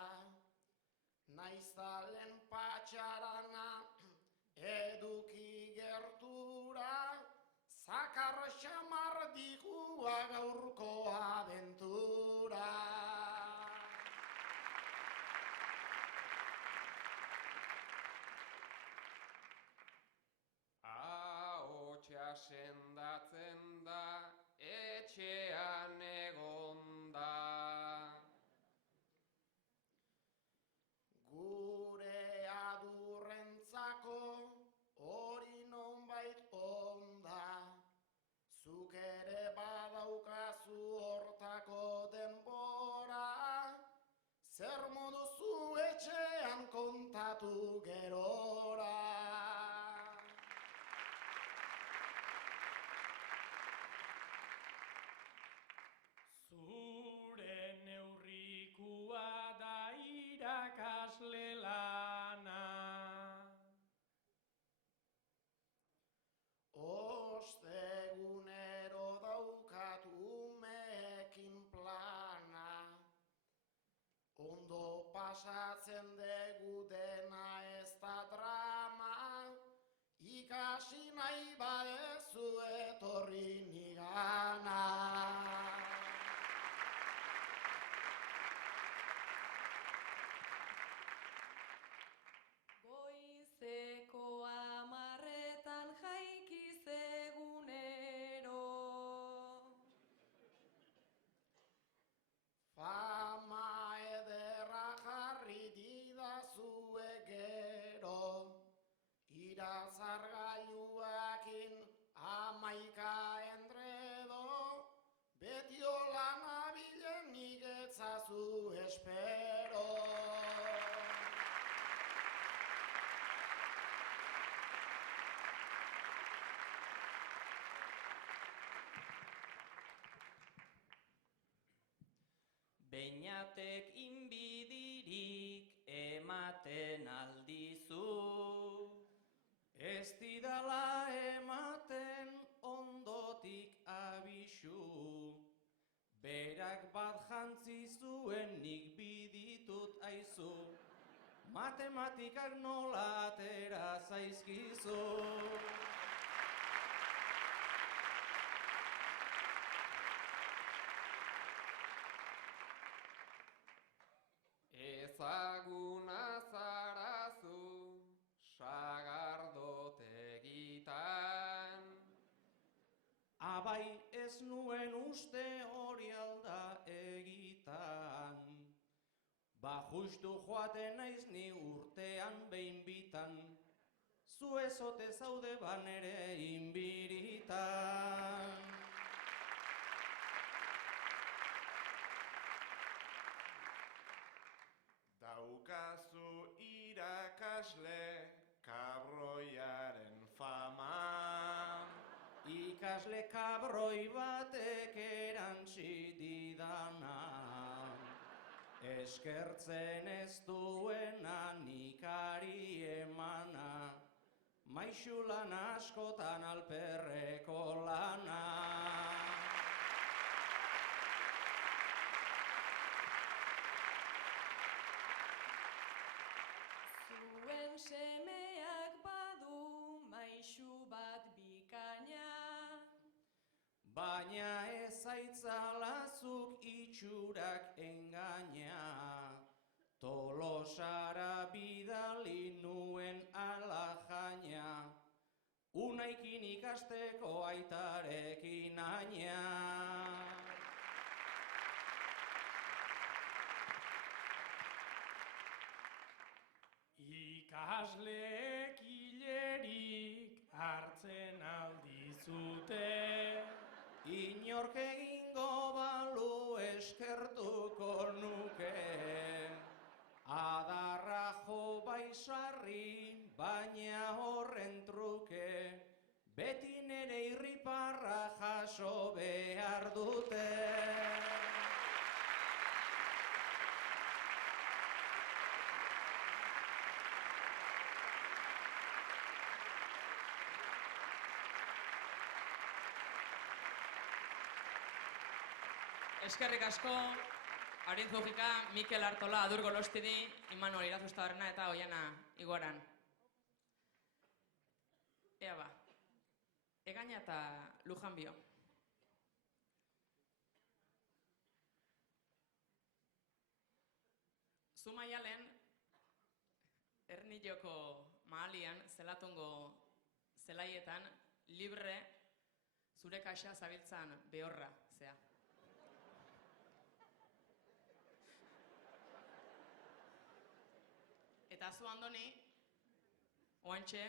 naiztalen patxarana eduki gertura, zakar xamar digua gaurko abentura. Sendatzen da, etxean egonda. Gure adurrentzako hori nonbait onda, zuk ere badaukazu hortako denbora, zer moduzu etxean kontatu gerora. lehergailuakin 11 enredo, beti hola nabilen nik etzazu espero. Beinatek inbidirik ematen aldizu, ez didala ematen ondotik abisu, berak bat jantzi zuen nik biditut aizu, matematikak nola atera zaizkizu. Ezaguna zarazu sagardotegitan, abai ez nuen uste hori alda egitan, ba justu joaten naiz ni urtean behin bitan, zu ezote zaude banere inbiritan. Daukazu irakasle kabroiaren fama, Ikasle kabroi batek erantzi didana, eskertzen ez duena nikari emana, maixu lan askotan alperreko lana. Zuen semeak badu maixu bat bikaina, Baina ez zaitzalazuk itxurak engaina, Tolosara bidali nuen ala jaina, unaikin ikasteko aitarekin aina. Ikasleek hilerik hartzen aldizute, Inork egingo balu eskertuko nuke, adarra jo baisarri, baina horren truke, beti nere irriparra jaso behar dute. Eskerrik asko, Arin Zujika, Mikel Artola, Adur Golostidi, Imanol Irazustabarrena eta Oiana Igoran. Ea ba, Egaña eta Lujanbio. Zumaialen, Ernilloko mahalian, zelatungo zelaietan, libre zure kaxa zabiltzan behorra, zea. Eta zu andoni, oantxe,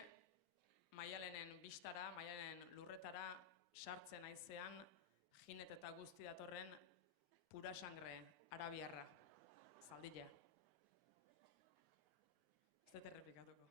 Maialenen bistara, Maialenen lurretara sartzen aizean, jinet eta guzti datorren pura sangre arabiarra, zaldila. Ez dut errepikatuko.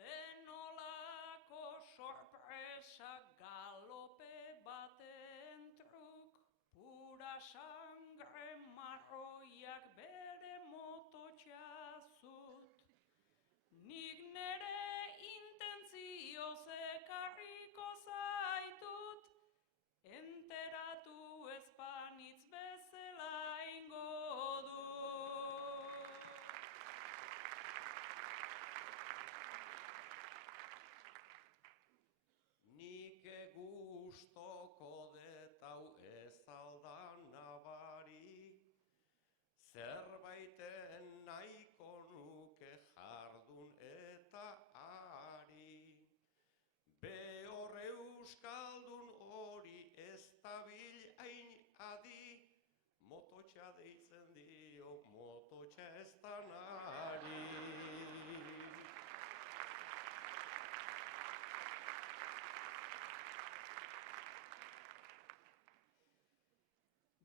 zenolako sorpresa galope baten truk, pura sangre marroiak bere mototxazut, nik nere euskaldun hori ez dabil hain adi, mototxa deitzen dio, mototxa ez da nari.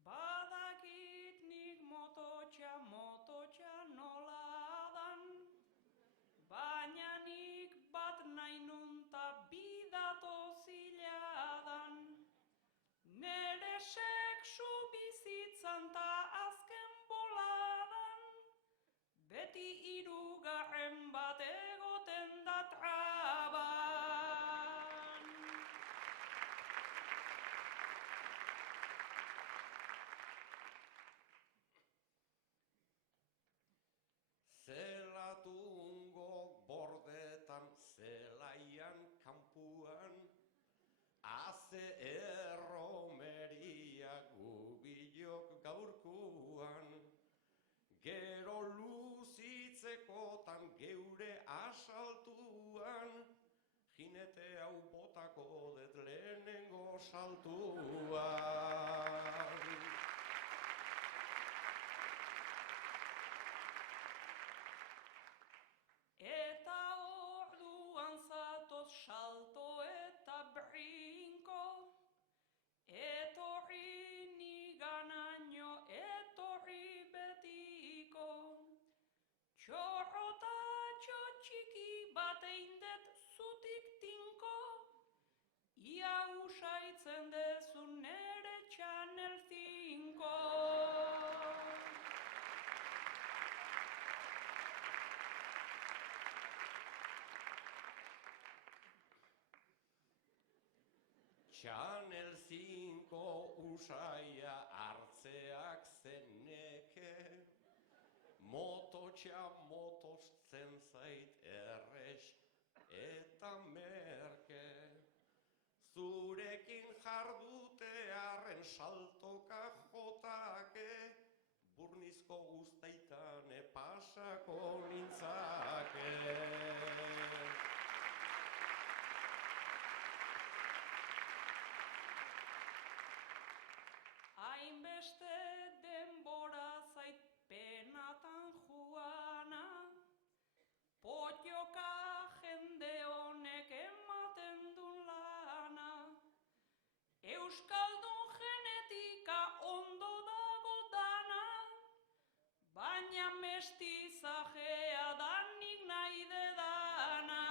Badakit nik mototxa nola dan, baina nik bat nahi nun ta bidatoz hiladan. Nere sexu bizitzan ta azken boladan, beti hirugarren bat egoten da traban. Zelatungo bordetan, zelaian kanpuan, haze erromeria gubilok gaurkuan. Gero luzitzekotan geure asaltuan, jinete hau botako dut lehenengo saltuan. Eta orduan zatoz salto eta brinko, etorri niganaino, etorri betiko. Txorrotatxo txiki bat eindet zutik tinko, ia usaitzen dezu nere Channel 5. Channel 5 usaia hartzeak zeneke, mototxa motoztzen zait errex eta merke. Zurekin jardutearen saltoka jotake, burnizko guztaitane pasako nintzake. Hainbeste denbora zait penatan juana, potioka jende honek ematen dun lana. Euskaldun genetika ondo dago dana, baina mestizajea danik nahi dedana.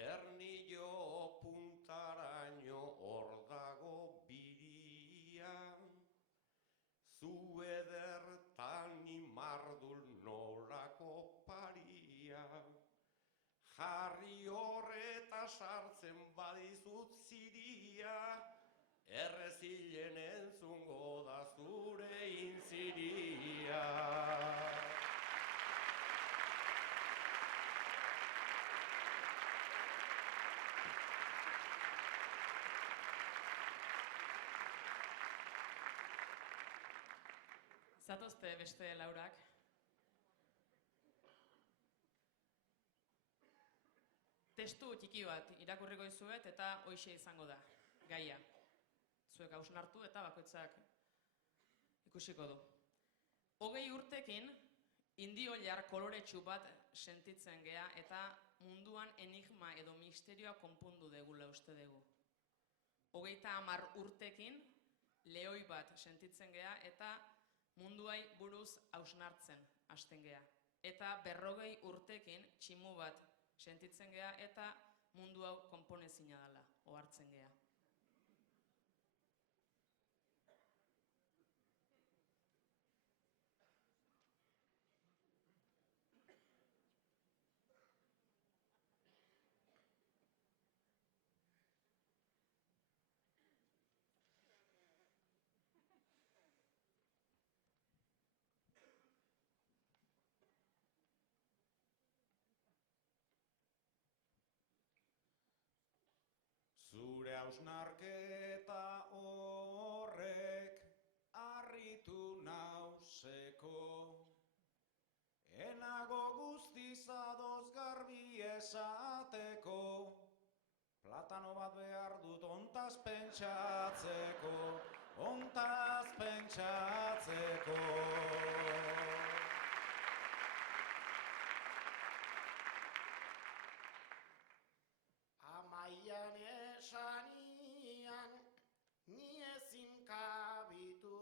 Ernillo puntaraino hor dago biria, zu edertan imardul nolako paria. Jarri horreta sartzen badizut ziria, errezilen entzungo da zure inziria. Zatozte beste laurak. Testu txiki bat irakurriko dizuet eta hoixe izango da, gaia. Zuek hausnartu eta bakoitzak ikusiko du. 20 urtekin indioilar koloretsu bat sentitzen gea eta munduan enigma edo misterioa konpondu degula uste dugu. 30 urtekin lehoi bat sentitzen gea eta munduai buruz hausnartzen hasten gea. Eta 40 urtekin tximu bat sentitzen gea eta mundu hau konponezina dela, ohartzen gea. Zure hausnarketa horrek harritu nauseko, zadoz garbi esateko, platano bat behar dut ontaz pentsatzeko, ontaz pentsatzeko. Amaian esanian, ni ezin kabitu,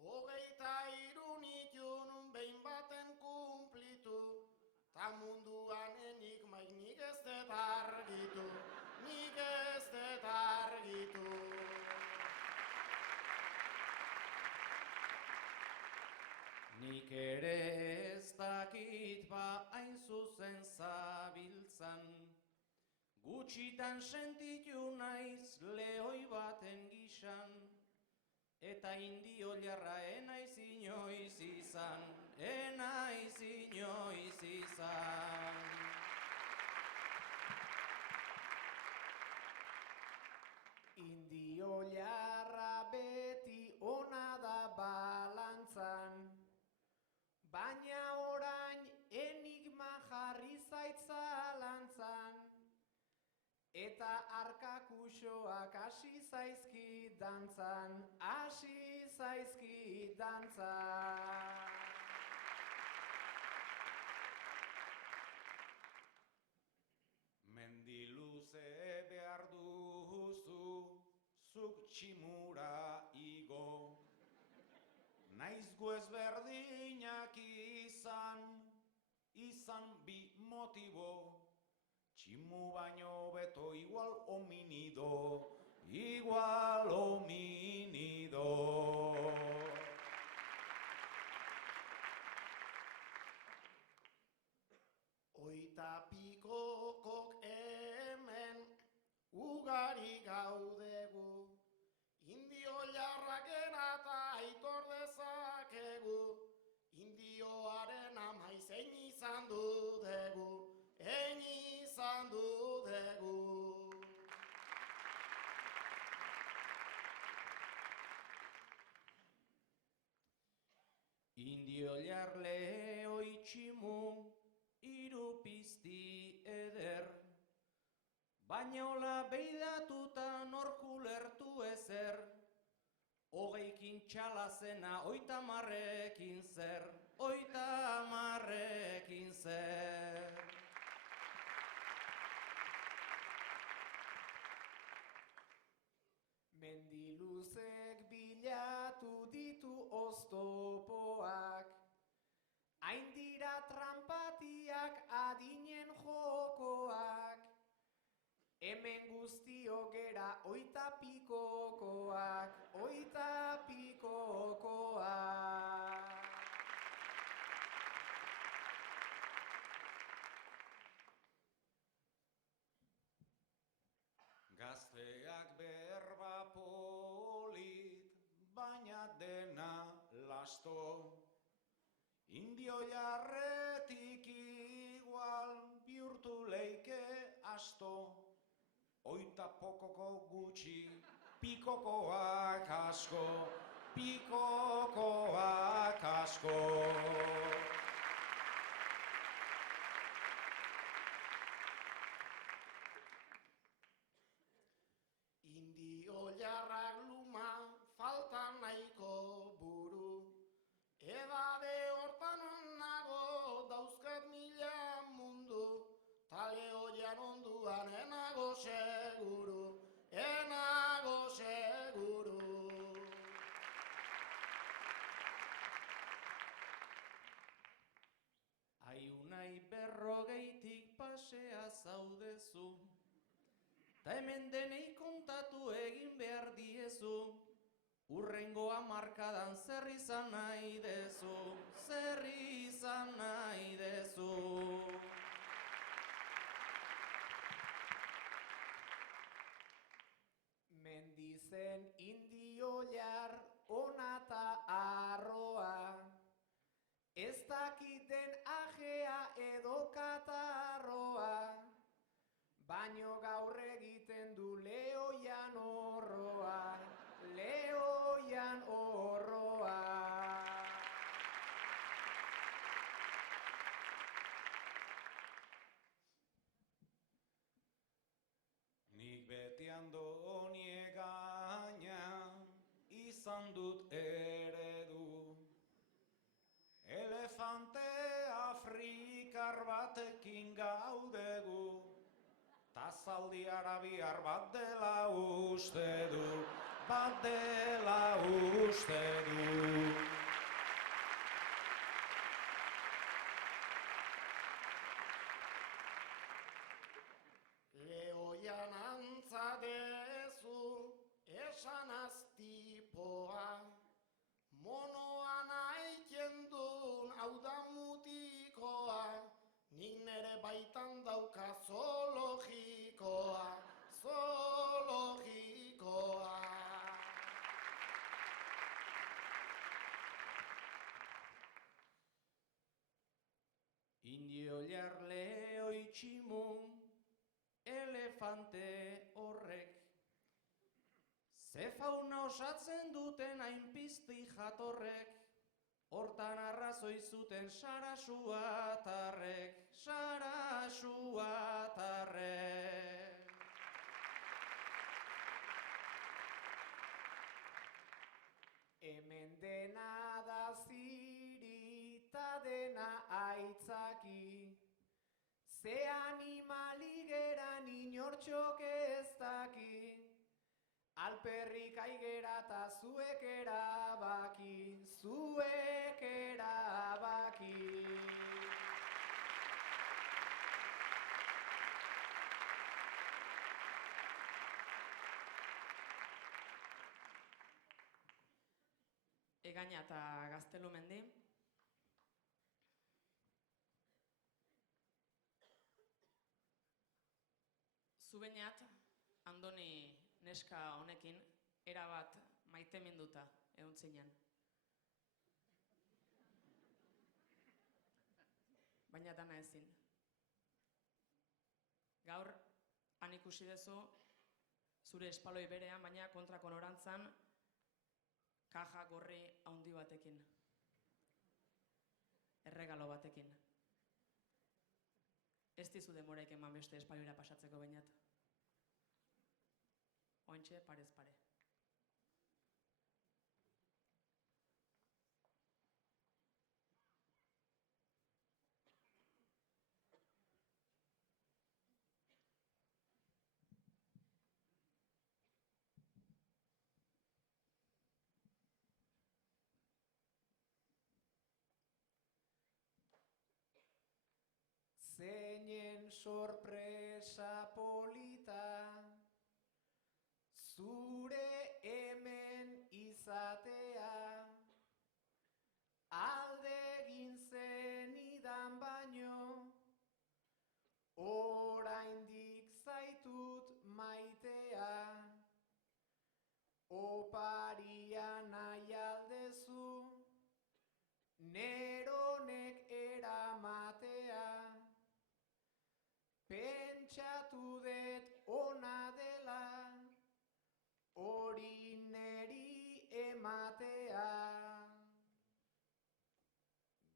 23 nitun behin baten kumplitu, ta munduan enigmaik nik ez dut argitu, nik ez dut argitu. Nik ere ez dakit ba hain zuzen zabiltzan, gutxitan sentitu naiz lehoi baten gisan, eta indio jarra enaiz inoiz izan, enaiz inoiz izan. Indio jarra beti ona da balantzan, baina orain enigma jarri zait zalantzan, eta arkakuxoak hasi zaizki dantzan, hasi zaizki dantzan. Mendiluze behar duzu, zuk tximura igo, naiz gu ezberdinak izan bi motibo, tximu baino beto igual hominido, igual hominido. Oita pikokok hemen ugari gaudegu, indio jarrak eta aitor dezakegu, indioaren amai zein izan dudegu, hein izan dudegu. Indio jarle oitximu, hiru pizti eder, baina hola beidatuta nork ulertu ezer, 20 txala zena 30 zer, 30 zer. Mendiluzek bilatu ditu oztopoak, hain dira trampatiak adinen jokoak, hemen guztio gera 80 pikokoak, 80 pikokoak. Gazteak berba polit, baina dena lasto, indio jarretik igual bihurtu leike asto, 80 pokoko gutxi, pikokoak asko, pikokoak asko. Indio jarrak luma falta nahiko buru, edade hortan nago dauzkat 1000 mundu, tale hoian onduan enago seguru, enago seguru. Aiunai 40 pasea zaudezu, ta hemen denei kontatu egin behar diezu, urrengo hamarkadan zer izan nahi dezu, zer izan nahi dezu. Mendizen indio jar ona ta arroa, ez dakiten ajea edo katarroa, baino gaur egiten du lehoian horroa, lehoian horroa. izan dut eredu. Elefante afrikar batekin gaudegu, ta zaldi arabiar bat dela uste du, bat dela uste du. Lehoian antza dezu esanaz tipoa, monoan aiken dun hau da mutikoa, nik nere baitan dauka zoologikoa, zoologikoa. Indio jarle oitximun elefante horrek, ze fauna osatzen duten hainpizti jatorrek, hortan arrazoi zuten sarasuatarrek, sarasuatarrek. Hemen dena da ziri ta dena aitzaki, ze animali geran inortxok ez daki, alperrik aigera ta zuek erabaki, zuek erabaki. Egaina eta Gaztelumendi. Zubeñat, Andoni neska honekin, erabat maiteminduta egon zinen. Baina dana ezin. Gaur, han ikusi duzu, zure espaloi berean, baina kontrako norantzan, kaja gorri handi batekin. Erregalo batekin. Ez dizu demoraik eman beste espaloira pasatzeko bainat. Ointxe, parez pare. Zeinen sorpresa polita, zure hemen izatea, alde egin zenidan baino, oraindik zaitut maitea, oparia nahi aldezu, neronek eramatea, pentsatu dut ona dela, hori neri ematea.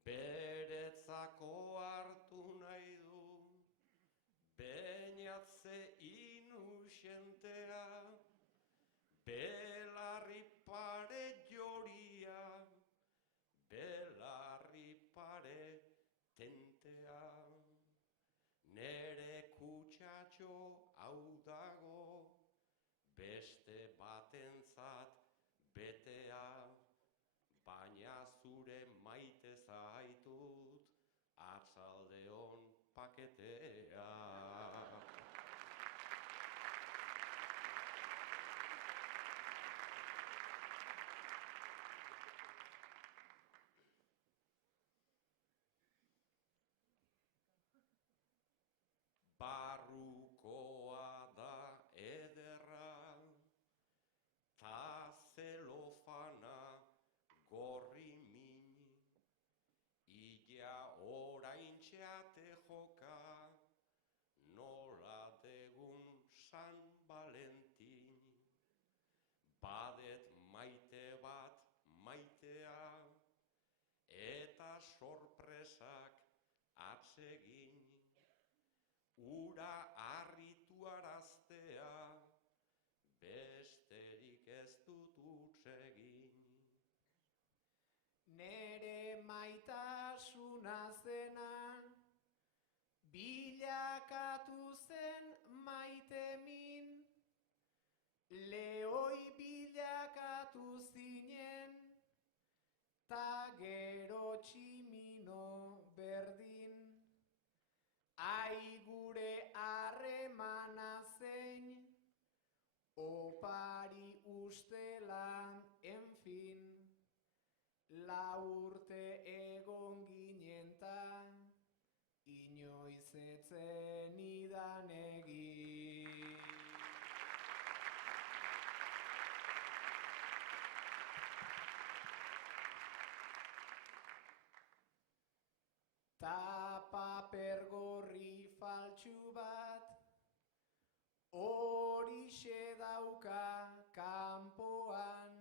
Beretzako hartu nahi du, beñatze inusentea, belarri pare joria, belarri pare tentea. Nere kutsatxo hau dago, beste batentzat betea, baina zure maite zaitut, atzaldeon paketea. Barrukoa da ederra, ta zelofana gorri min, ia oraintxeate joka, nola degun San Valentin. Badet maite bat maitea, eta sorpresak atsegin, ura harritu araztea, besterik ez dut utsegin. bilakatu zen maite min, lehoi bilakatu zinen, ta gero tximino berdin. Ai gure harremana zein, opari ustela, en fin, 4 urte egon ginen ta, inoiz etzen idan egin. Ta paper gorri faltsu bat, horixe dauka kanpoan,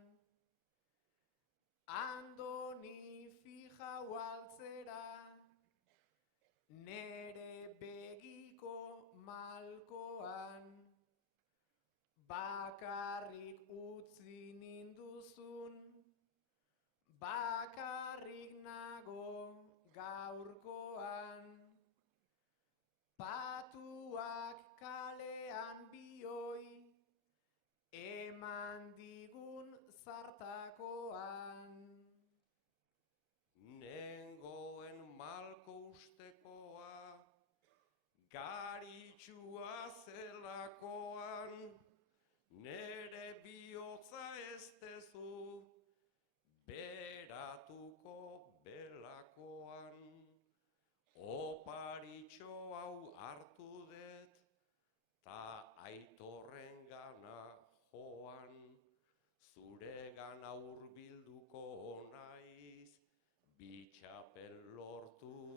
andoni fijau altzera, nere begiko malkoan, bakarrik utzi ninduzun, bakarrik nago gaurkoan, patuak kalean bioi, eman digun zartakoan. Nengoen malko ustekoa, garitxua zelakoan, nere bihotza ez tezu, beratuko belakoan. Oparitxo hau hartu dut, ta aitorren gana joan, zure gana hurbilduko naiz, bitxapel lortutakoan.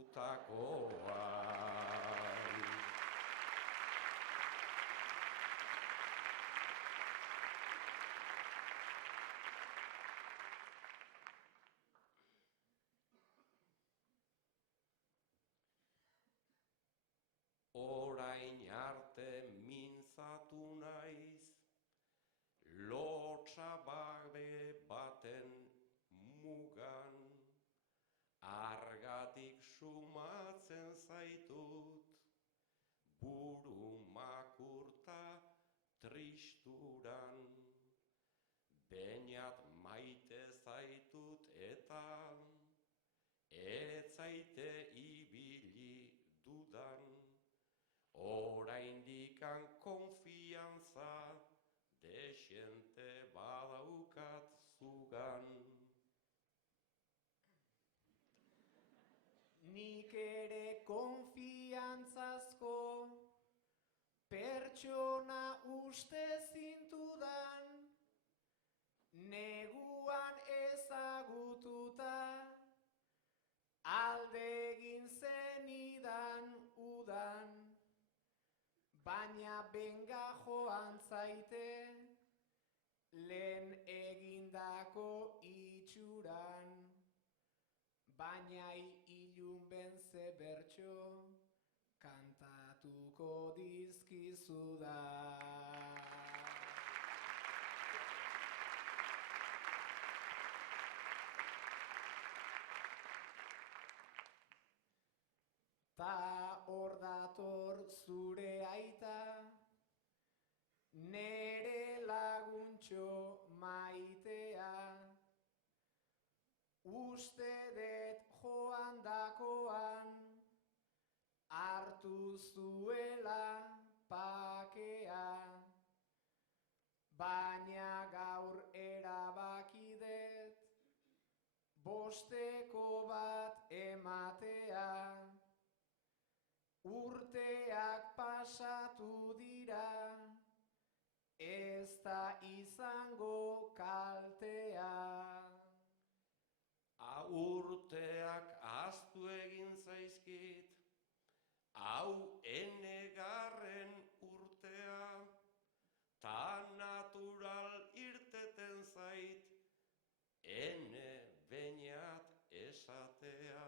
Orain arte mintzatu naiz, lotxababe baten mugan, argatik sumatzen zaitut, buru makurta tristuran, bainat maite zaitut eta ez zaite ibili dudan, oraindikan konfiantza dexente badaukat zugan. Nik ere konfiantzazko pertsona uste zintudan, neguan ezagututa, alde egin zenidan udan, baina benga joan zaite, lehen egindako itxuran, baina ilun benze bertso kantatuko dizkizudan. Ta hor dator zure aita, nere laguntxo maitea, uste dut joan dakoan, hartu zuela pakea, baina gaur erabaki dut, bosteko bat ematea, urteak pasatu dira, ez da izango kaltea. Urteak ahaztu egin zaizkit, hau enegarren urtea, ta natural irteten zait, ene bainat esatea.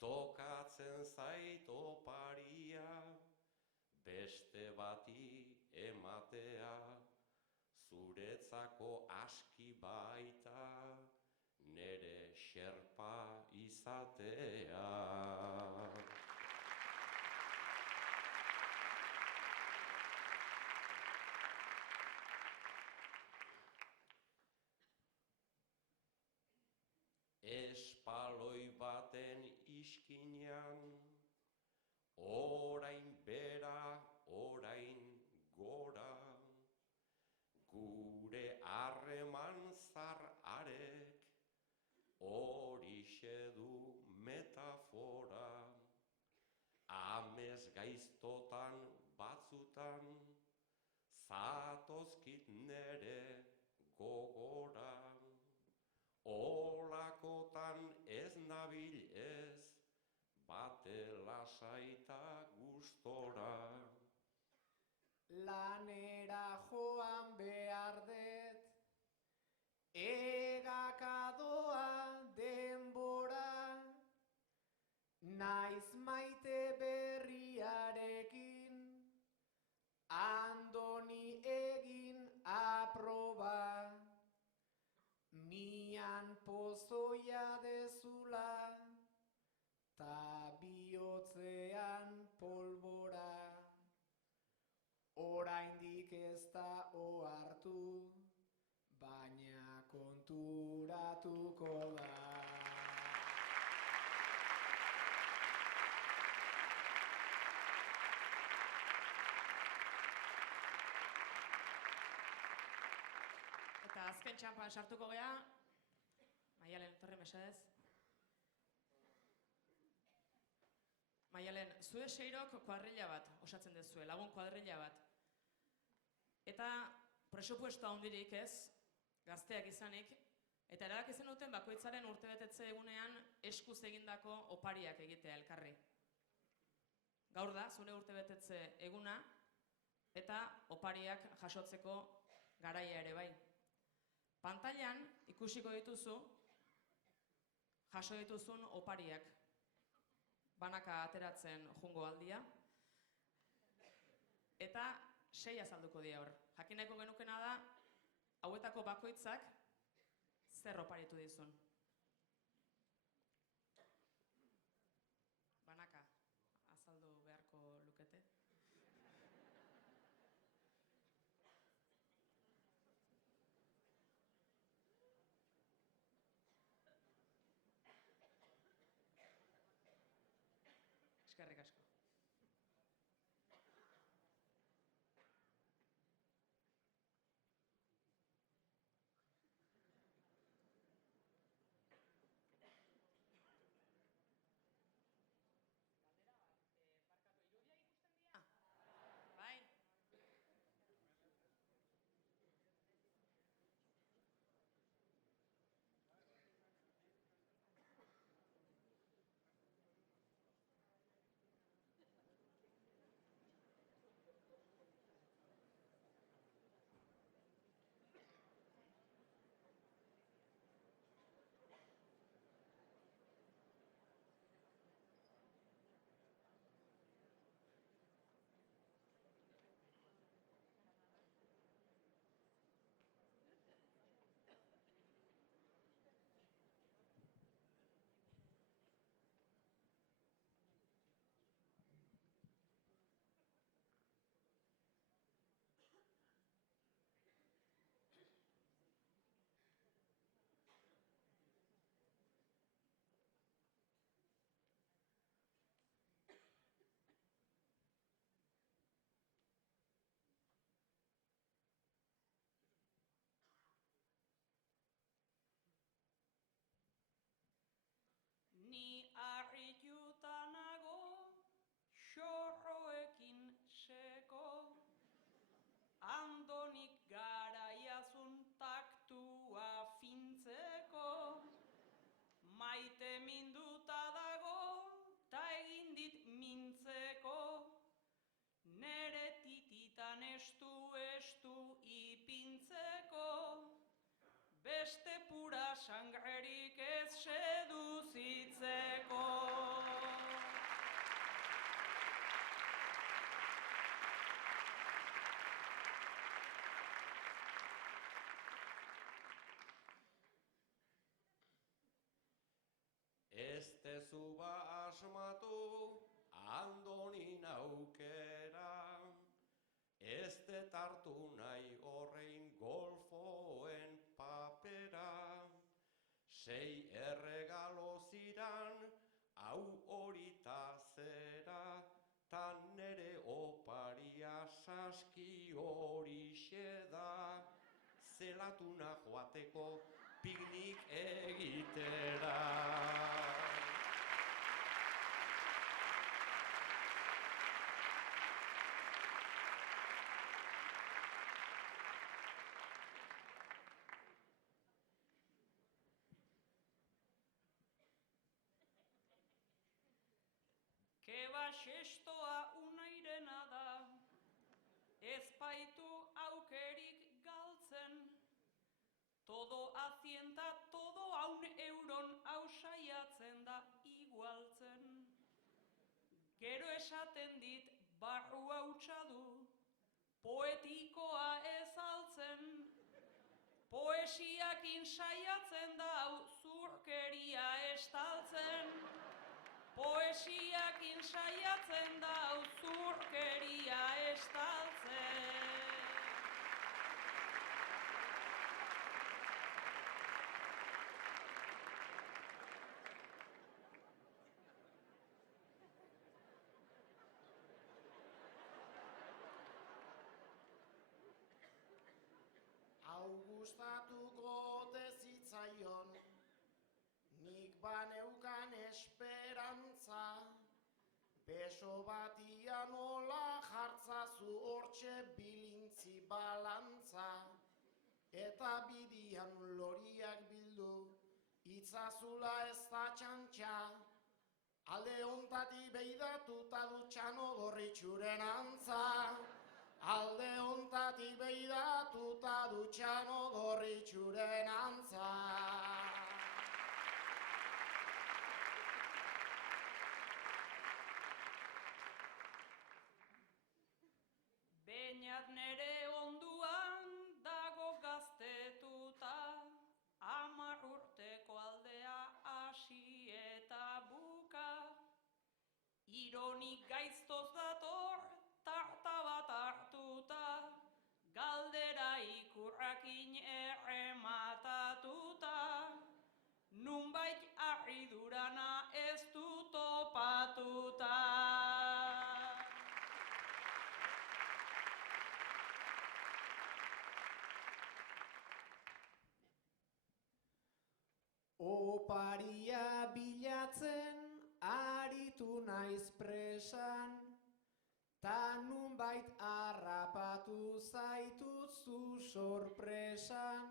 Tokatzen zait oparia, beste bati ematea, zuretzako aski baita, nere xerpa izatea. izkinan, orain bera, orain gora, gure harreman zararek, horixe du metafora, amez gaiztotan batzutan, zatozkit nere gogora, olakotan ez nabil ez, bate lasaita gustora. Lanera joan behar dut, egakadoa denbora, naiz maite berriarekin, Andoni egin aproba, mian pozoia dezula, ta bihotzean polbora. Oraindik ez da ohartu, baina konturatuko da. Eta azken txampan sartuko gea, Maialen, etorri mesedez. Maialen, zue seirok kuadrilla bat osatzen dezue, lagun kuadrilla bat. Eta presupuesto handirik ez, gazteak izanik, eta erabaki zenuten bakoitzaren urtebetetze egunean eskuz egindako opariak egitea elkarri. Gaur da, zure urtebetetze eguna, eta opariak jasotzeko garaia ere bai. Pantailan ikusiko dituzu, jaso dituzun opariak, banaka ateratzen jungo aldia, eta 6 azalduko dira hor. Jakineko genukena da, hauetako bakoitzak zer oparitu dizun. Banaka azaldu beharko lukete. Eskerrik asko. Bai. Ni harrituta nago, xorroekin seko, Andonik garaiazun taktua fintzeko, maite minduta dago, ta egin dit mintzeko, nere tititan estu ipintzeko, beste pura sangrerik ez seduzitzeko. Ez tezu ba asmatu Andonin aukera, ez det hartu nahi horrein golfoen papera, 6 erregalo ziran, hau hori saski horixe da, zelatuna joateko piknik egitera. Keba xestoa unairena da, ez baitu aukerik galtzen, todo azienta, todo 100 euron ausaiatzen da igualtzen. Gero esaten dit, barru hautsa du, poetikoa ez altzen, poesiakin saiatzen da zurkeria estaltzen. Poesiakin saiatzen da zurkeria estaltzen. Hau gustatuko dezitzaion, nik baneukan esperantza, beso batia nola jartzazu hortxe bilintzi balantza, eta bidian loriak bildu, itzazula ez da txantxa, alde ontatik beidatuta dutxan odorritxuren antza, alde ontatik beidatuta dutxan odorritxuren antza. Beñat nere onduan dago gaztetuta, 10 urteko aldea hasi eta buka. Ironik gaiztoz dator, tarta bat hartuta, galdera ikurrakin errematatuta. Nunbait harridurana ez du topatuta. Oparia bilatzen aritu naiz presan, ta nunbait harrapatu zaituzu sorpresan.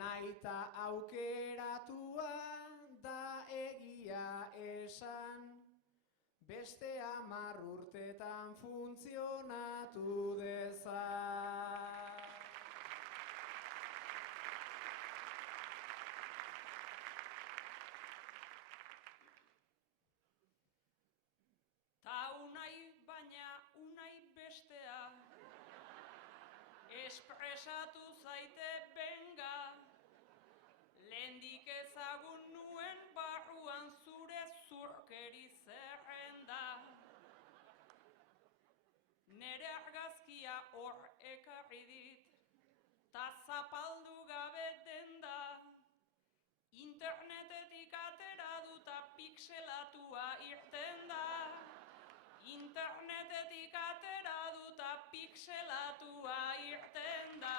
Naita aukeratua da egia esan, beste 10 urtetan funtzionatu dezan. Ta unai baina unai bestea, espresatu zaite benga, lehendik ezagun nuen barruan zure zurkeri zerrenda. Nere argazkia hor ekarri dit, ta zapaldu gabe denda, internetetik atera duta pixelatua irten da. Internetetik atera duta pixelatua irten da.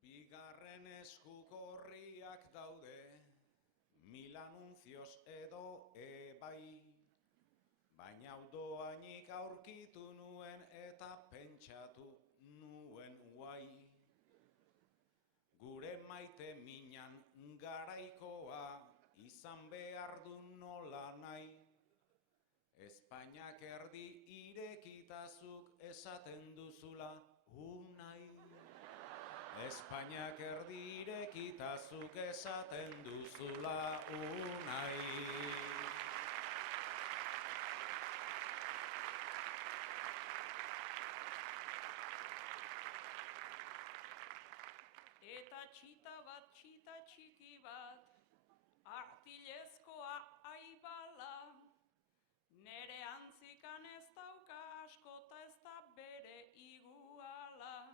Bigarren eskuko orriak daude, 1000 anuncios edo ebai. Baina doainik aurkitu nuen eta pentsatu nuen guai. Gure maite minan garaikoa izan behar du nola nahi. Espainiak erdi irekitazuk esaten duzula unai. Espainiak erdi irekitazuk esaten duzula unai. Eta txita txiki bat, artilezkoa aibala, nere antzikan ez dauka asko ta ez da bere iguala.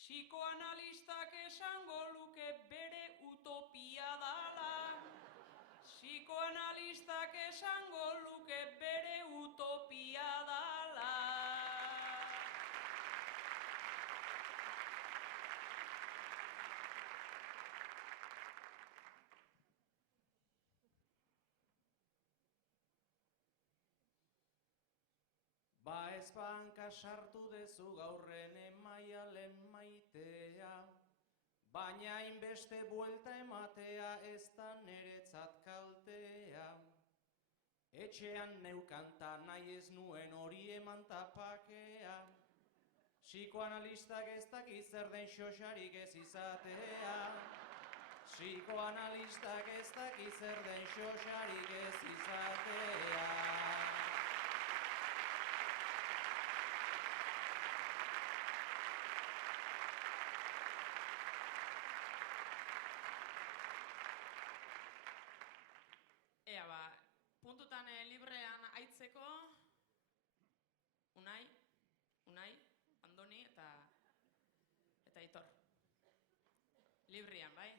Psikoanalistak esango luke bere utopia dala. Psikoanalistak esango luke bere utopia dala. Ba ez banka sartu dezu gaurren emaialen maitea, baina hainbeste buelta ematea ez da neretzat kaltea. Etxean neukanta nahi ez nuen hori eman tapakea, psikoanalistak ez daki zer den xoxarik ez izatea. Psikoanalistak ez daki zer den xoxarik ez izatea. Ea ba, puntutan librean aitzeko, Unai, Andoni eta Aitor. Librean, bai?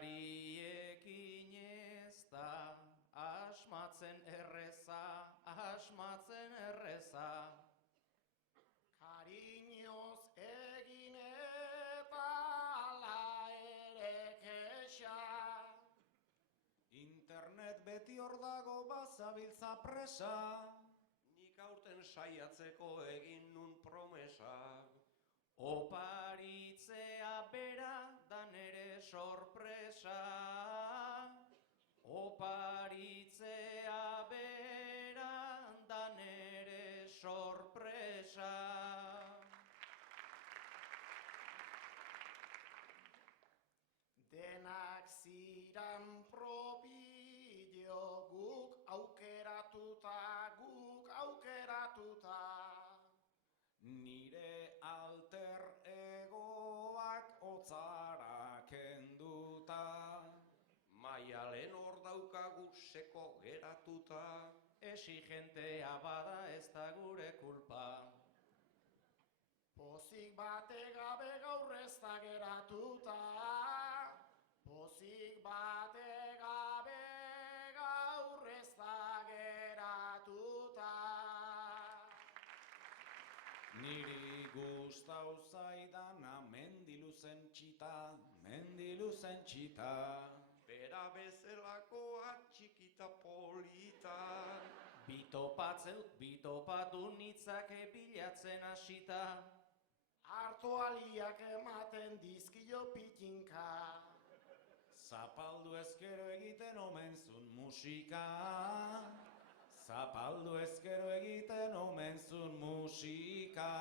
Opariekin ez da asmatzen erreza, asmatzen erreza. Kariñoz egin eta ala ere kexa. Internet beti hor dago bazabiltza presa. Nik aurten saiatzeko egin nun promesa. Oparitzea bera da nere sorpresa. Oparitzea bera da nere sorpresa. Denak ziran propillo guk aukeratuta. Nire alter egoak hotzara kenduta. Maialen hor daukagu seko geratuta. Exigentea bada ez da gure kulpa. Pozik bate gabe gaur ez da geratuta. Pozik bate gabe gaur ez da geratuta. Niri gustau zaidana mendiluzen txita. Bera bezelakoa txikita polita. Bitopatu nitzake bilatzen hasita. Hartualiak ematen dizkio pitinka. Zapaldu ezkero egiten omen zun musika. Zapaldu ezkero egiten omen zun musika.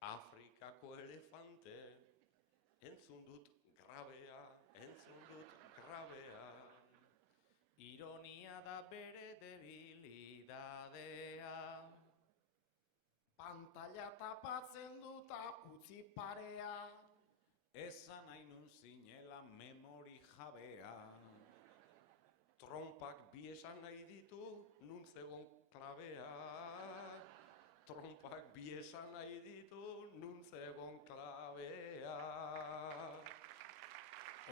Afrikako elefante, entzun dut grabea. Ironia da bere debilidadea. Pantalla tapatzen duta utzi parea. Esan nahi nun zinela memori jabea. Trompak bi esan nahi ditu, nun zegon klabea. Trompak bi esan nahi ditu, nun zegon klabea.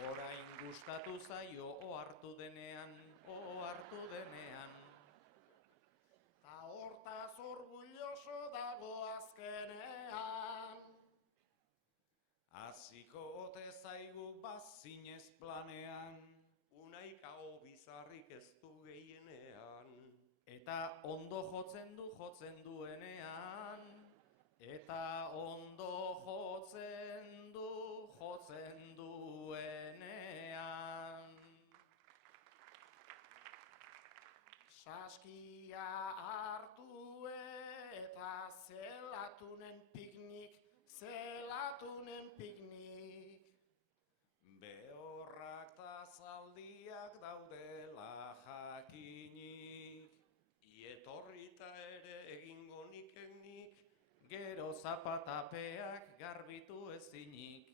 Orain gustatu zaio ohartu denean. Ta hortaz orgulloso dago azkenean. Hasiko ote zaigu bazinez planean. Unaika hau bizarrik ez du gehienean. Eta ondo jotzen duenean. Eta ondo jotzen duenean. Saskia hartu eta zelatunen piknik. Behorrak ta zaldiak daudela jakinik. Ietorrita Gero zapatapeak garbitu ezinik.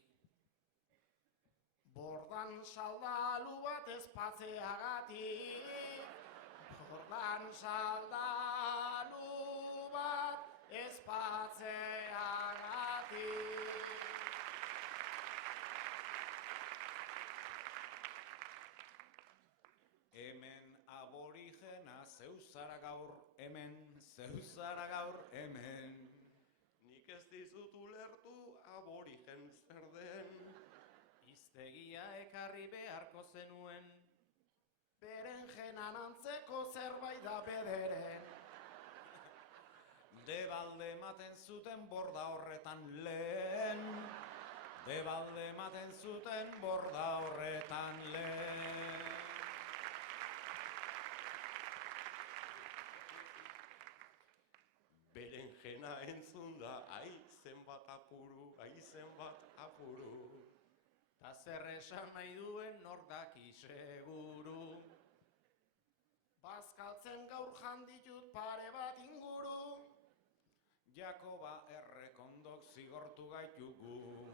Bordan saldalu bat espatzeagatik, bordan saldalu bat espatzeagatik. Hemen aborijena zeuzara gaur, hemen, zeuzara gaur, hemen. Nik ez dizut ulertu aborigen zer den. Hiztegia ekarri beharko zenuen. Berenjenan antzeko zerbait da bederen. Debalde ematen zuten borda horretan lehen. Debalde ematen zuten borda horretan lehen. Berenjena entzun da, ai zenbat apuru, ai zenbat apuru. Ta zer esan nahi duen nor daki seguru. Bazkaltzen gaur janditut pare bat inguru. Jakoba errekondok zigortu gaitugu.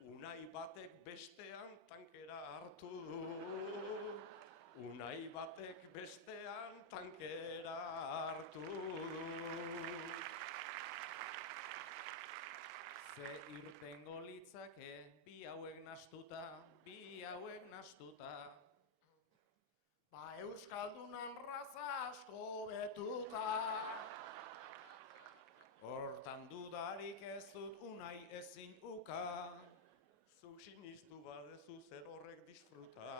Unai batek bestean tankera hartu du. Unai batek bestean tankera hartu du. Ze irtengo litzake bi hauek nastuta, bi hauek nastuta. Ba Euskaldunan raza asko betuta. Hortan dudarik ez dut unai ezin uka. Zuk sinistu badezu zer horrek disfruta.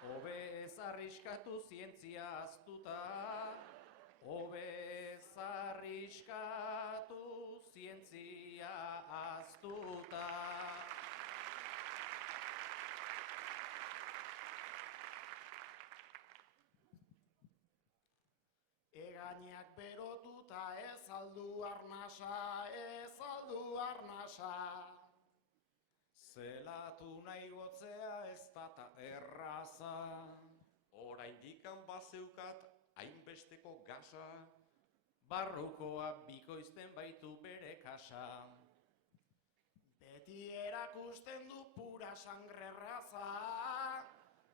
Hobe ez arriskatu zientzia aztuta. Hobe ez arriskatu zientzia aztuta. Egainak berotuta ez aldu arnasa, ez aldu arnasa. Zelatu nahi gotzea ez data erraza. Oraindikan bazeukat hainbesteko gasa. Barrukoa bikoizten baitu bere kasa. Beti erakusten du pura sangre raza.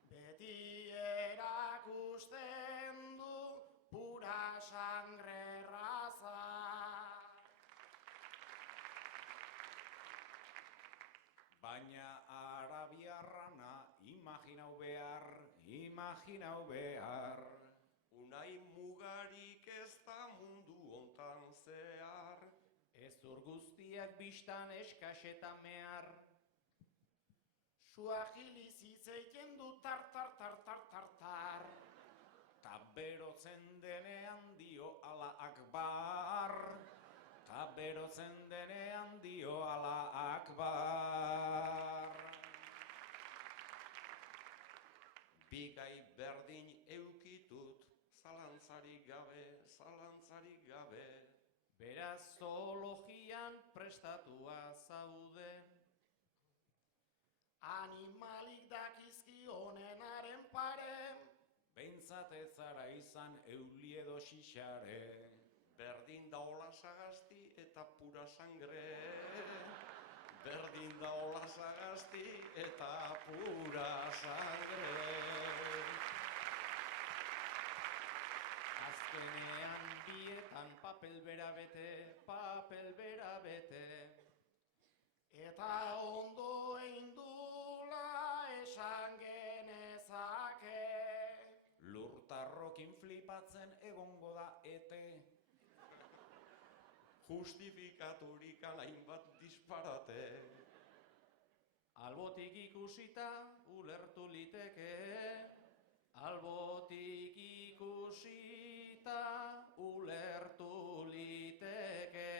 Beti erakusten du pura sangre raza. Baina arabiarrana imaginau behar, imaginau behar. Unai mugarik ez da mundu hontan zehar. Ezur guztiak bistan eskaseta mehar. Suahili zitzeiten du tar. Ta berotzen denean dio ala akbar. Ta berotzen denean dio ala akbar. Bigai berdin eukitut, zalantzarik gabe, zalantzarik gabe. Beraz zoologian prestatua zaude. Animalik dakizki honenaren pare. Behintzat ez zara izan euli edo xixare. Berdin da hola sagasti eta pura sangre. Berdin da hola sagasti eta pura sangre. Azkenean bietan papel bera bete, papel bera bete. Eta ondo eindula esan genezake. Lurtarrokin flipatzen egongo da ete. Justifikaturik hainbat disparate. Albotik ikusita ulertu liteke. Albotik ikusita ulertu liteke.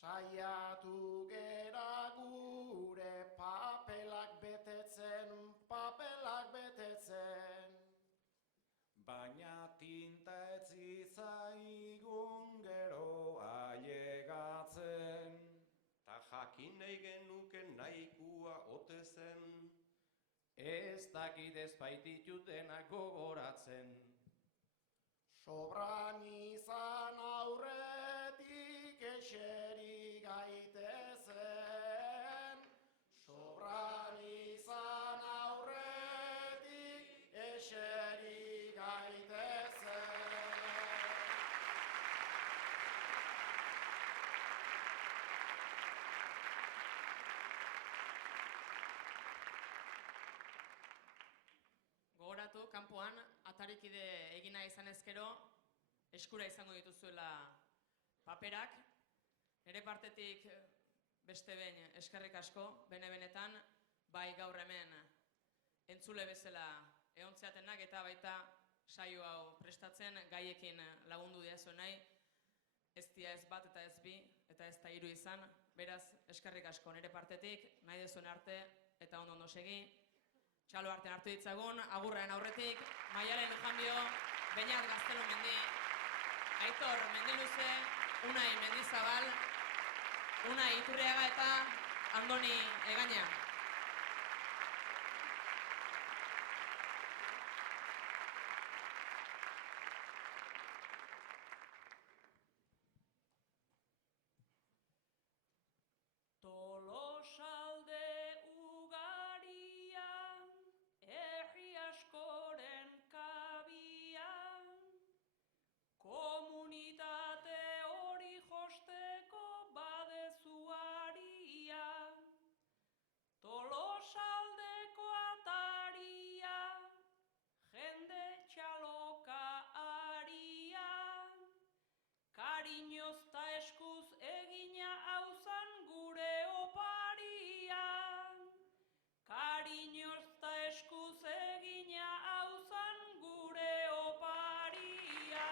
Saiatu gera gure papelak betetzen. Baina tinta ez zitzaigun gero ailegatzen. Ta jakin nahi genuke nahikoa ote zen. Ez dakit ez baititutenak gogoratzen. Sobran izan aurretik eseri gaitezen. Sobran izan aurretik eseri gaitezen. Gogoratu, kanpoan, atarikide egina izan ezkero, eskura izango dituzuela paperak. Nire partetik beste behin eskerrik asko, bene-benetan, bai gaur hemen entzule bezala egontzeatenak eta baita saio hau prestatzen gaiekin lagundu diazu nahi, ez dia ez bat eta ez bi, eta ez da hiru izan, beraz eskerrik asko nire partetik, nahi dezuen arte eta ondo segi. Txalo artean hartu ditzagun, agurren aurretik, Maialen Lujanbio, Beñat Gaztelu Mendi, Aitor Mendiluze, Unai Mendizabal, Unai Iturriaga eta Andoni Egaña. Tolosalde ugarian, herri askoren kabian, komunitate hori josteko badezu aria. Tolosaldeko ataria, jende txaloka aria, kariñoz ta eskuz egina hauzan gure oparia. Kariñoz ta eskuz egina hauzan gure oparia.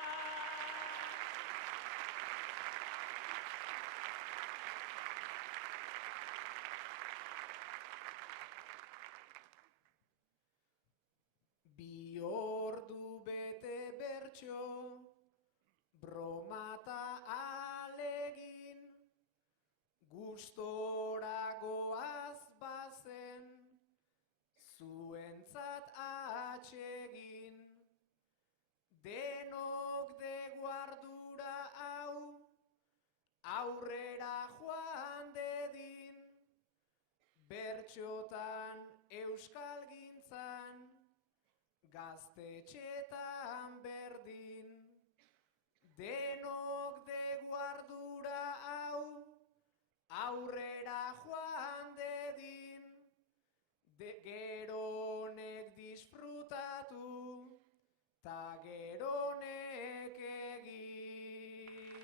Bi ordu bete bertso, bromata alegin, gustora goaz bazen, zuentzat atsegin. Denok de guardura hau, aurrera joan dedin, bertxotan euskalgintzan, gaztetxetan berdin. Denok de guardura hau, aurrera joan dedin, geronek disfrutatu, ta geronek egin.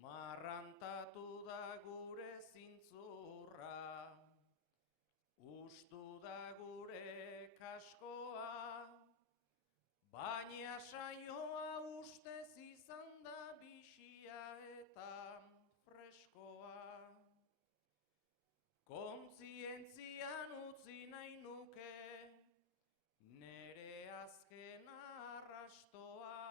Marrantatu da gure zintzurra, ustu da gure kaskoa, baina saioa ustez izan da bixia eta freskoa. Kontzientzian utzi nahi nuke nere azken arrastoa,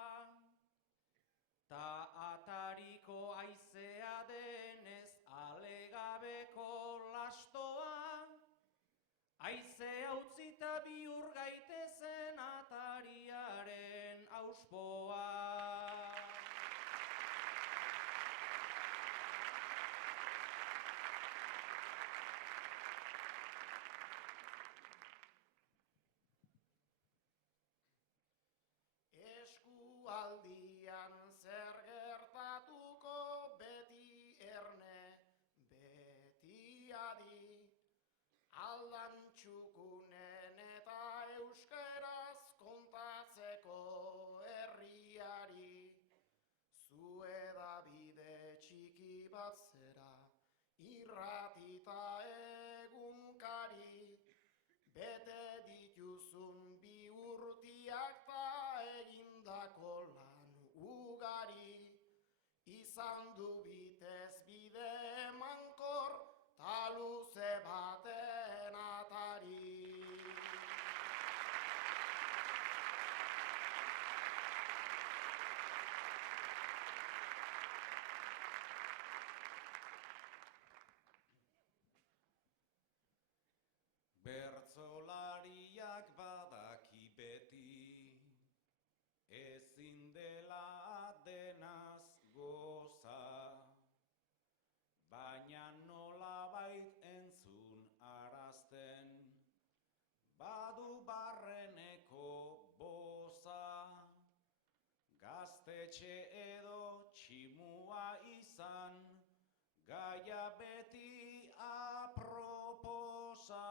ta atariko aizea denez alegabeko lastoa, aizea utzita bihur gaitezen atariaren auspoa. Eskualdian zer gertatuko beti erne, beti adi, aldan txukunen eta euskeraz kontatzeko herriari. Zueda bide txiki bat zera, irratita egunkari, bete dituzun bi urtiak ta egindako lan ugari, izan du bitez bide emankor ta luze baten atari. dela denaz goza, baina nolabait entzun arazten, badu barreneko boza, gaztetxe edo tximua izan, gaia beti aproposa,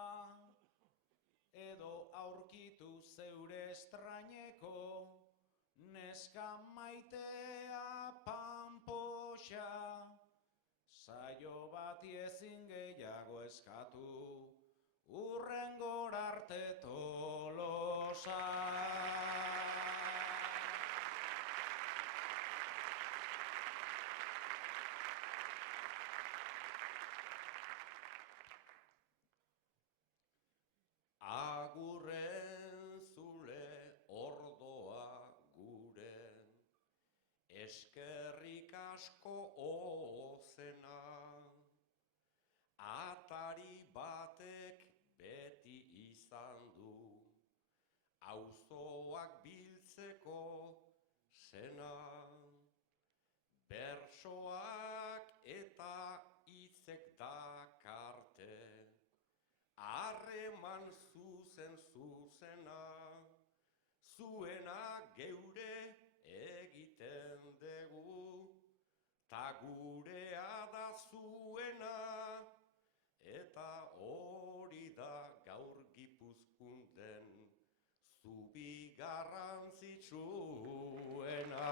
edo aurkitu zeure estraineko, neska maitea panpoxa, saio bati ezin gehiago eskatu, urrengor arte Tolosa. Agurren zure ordoa guren, eskerrik asko ozena, atari batek beti izan du, auzoak biltzeko zena, bersoak eta hitzek dakarte, harreman zuzena, zuena geure egiten dugu, ta gurea da zuena, eta hori da gaur Gipuzkoan den zubi garrantzitsuena.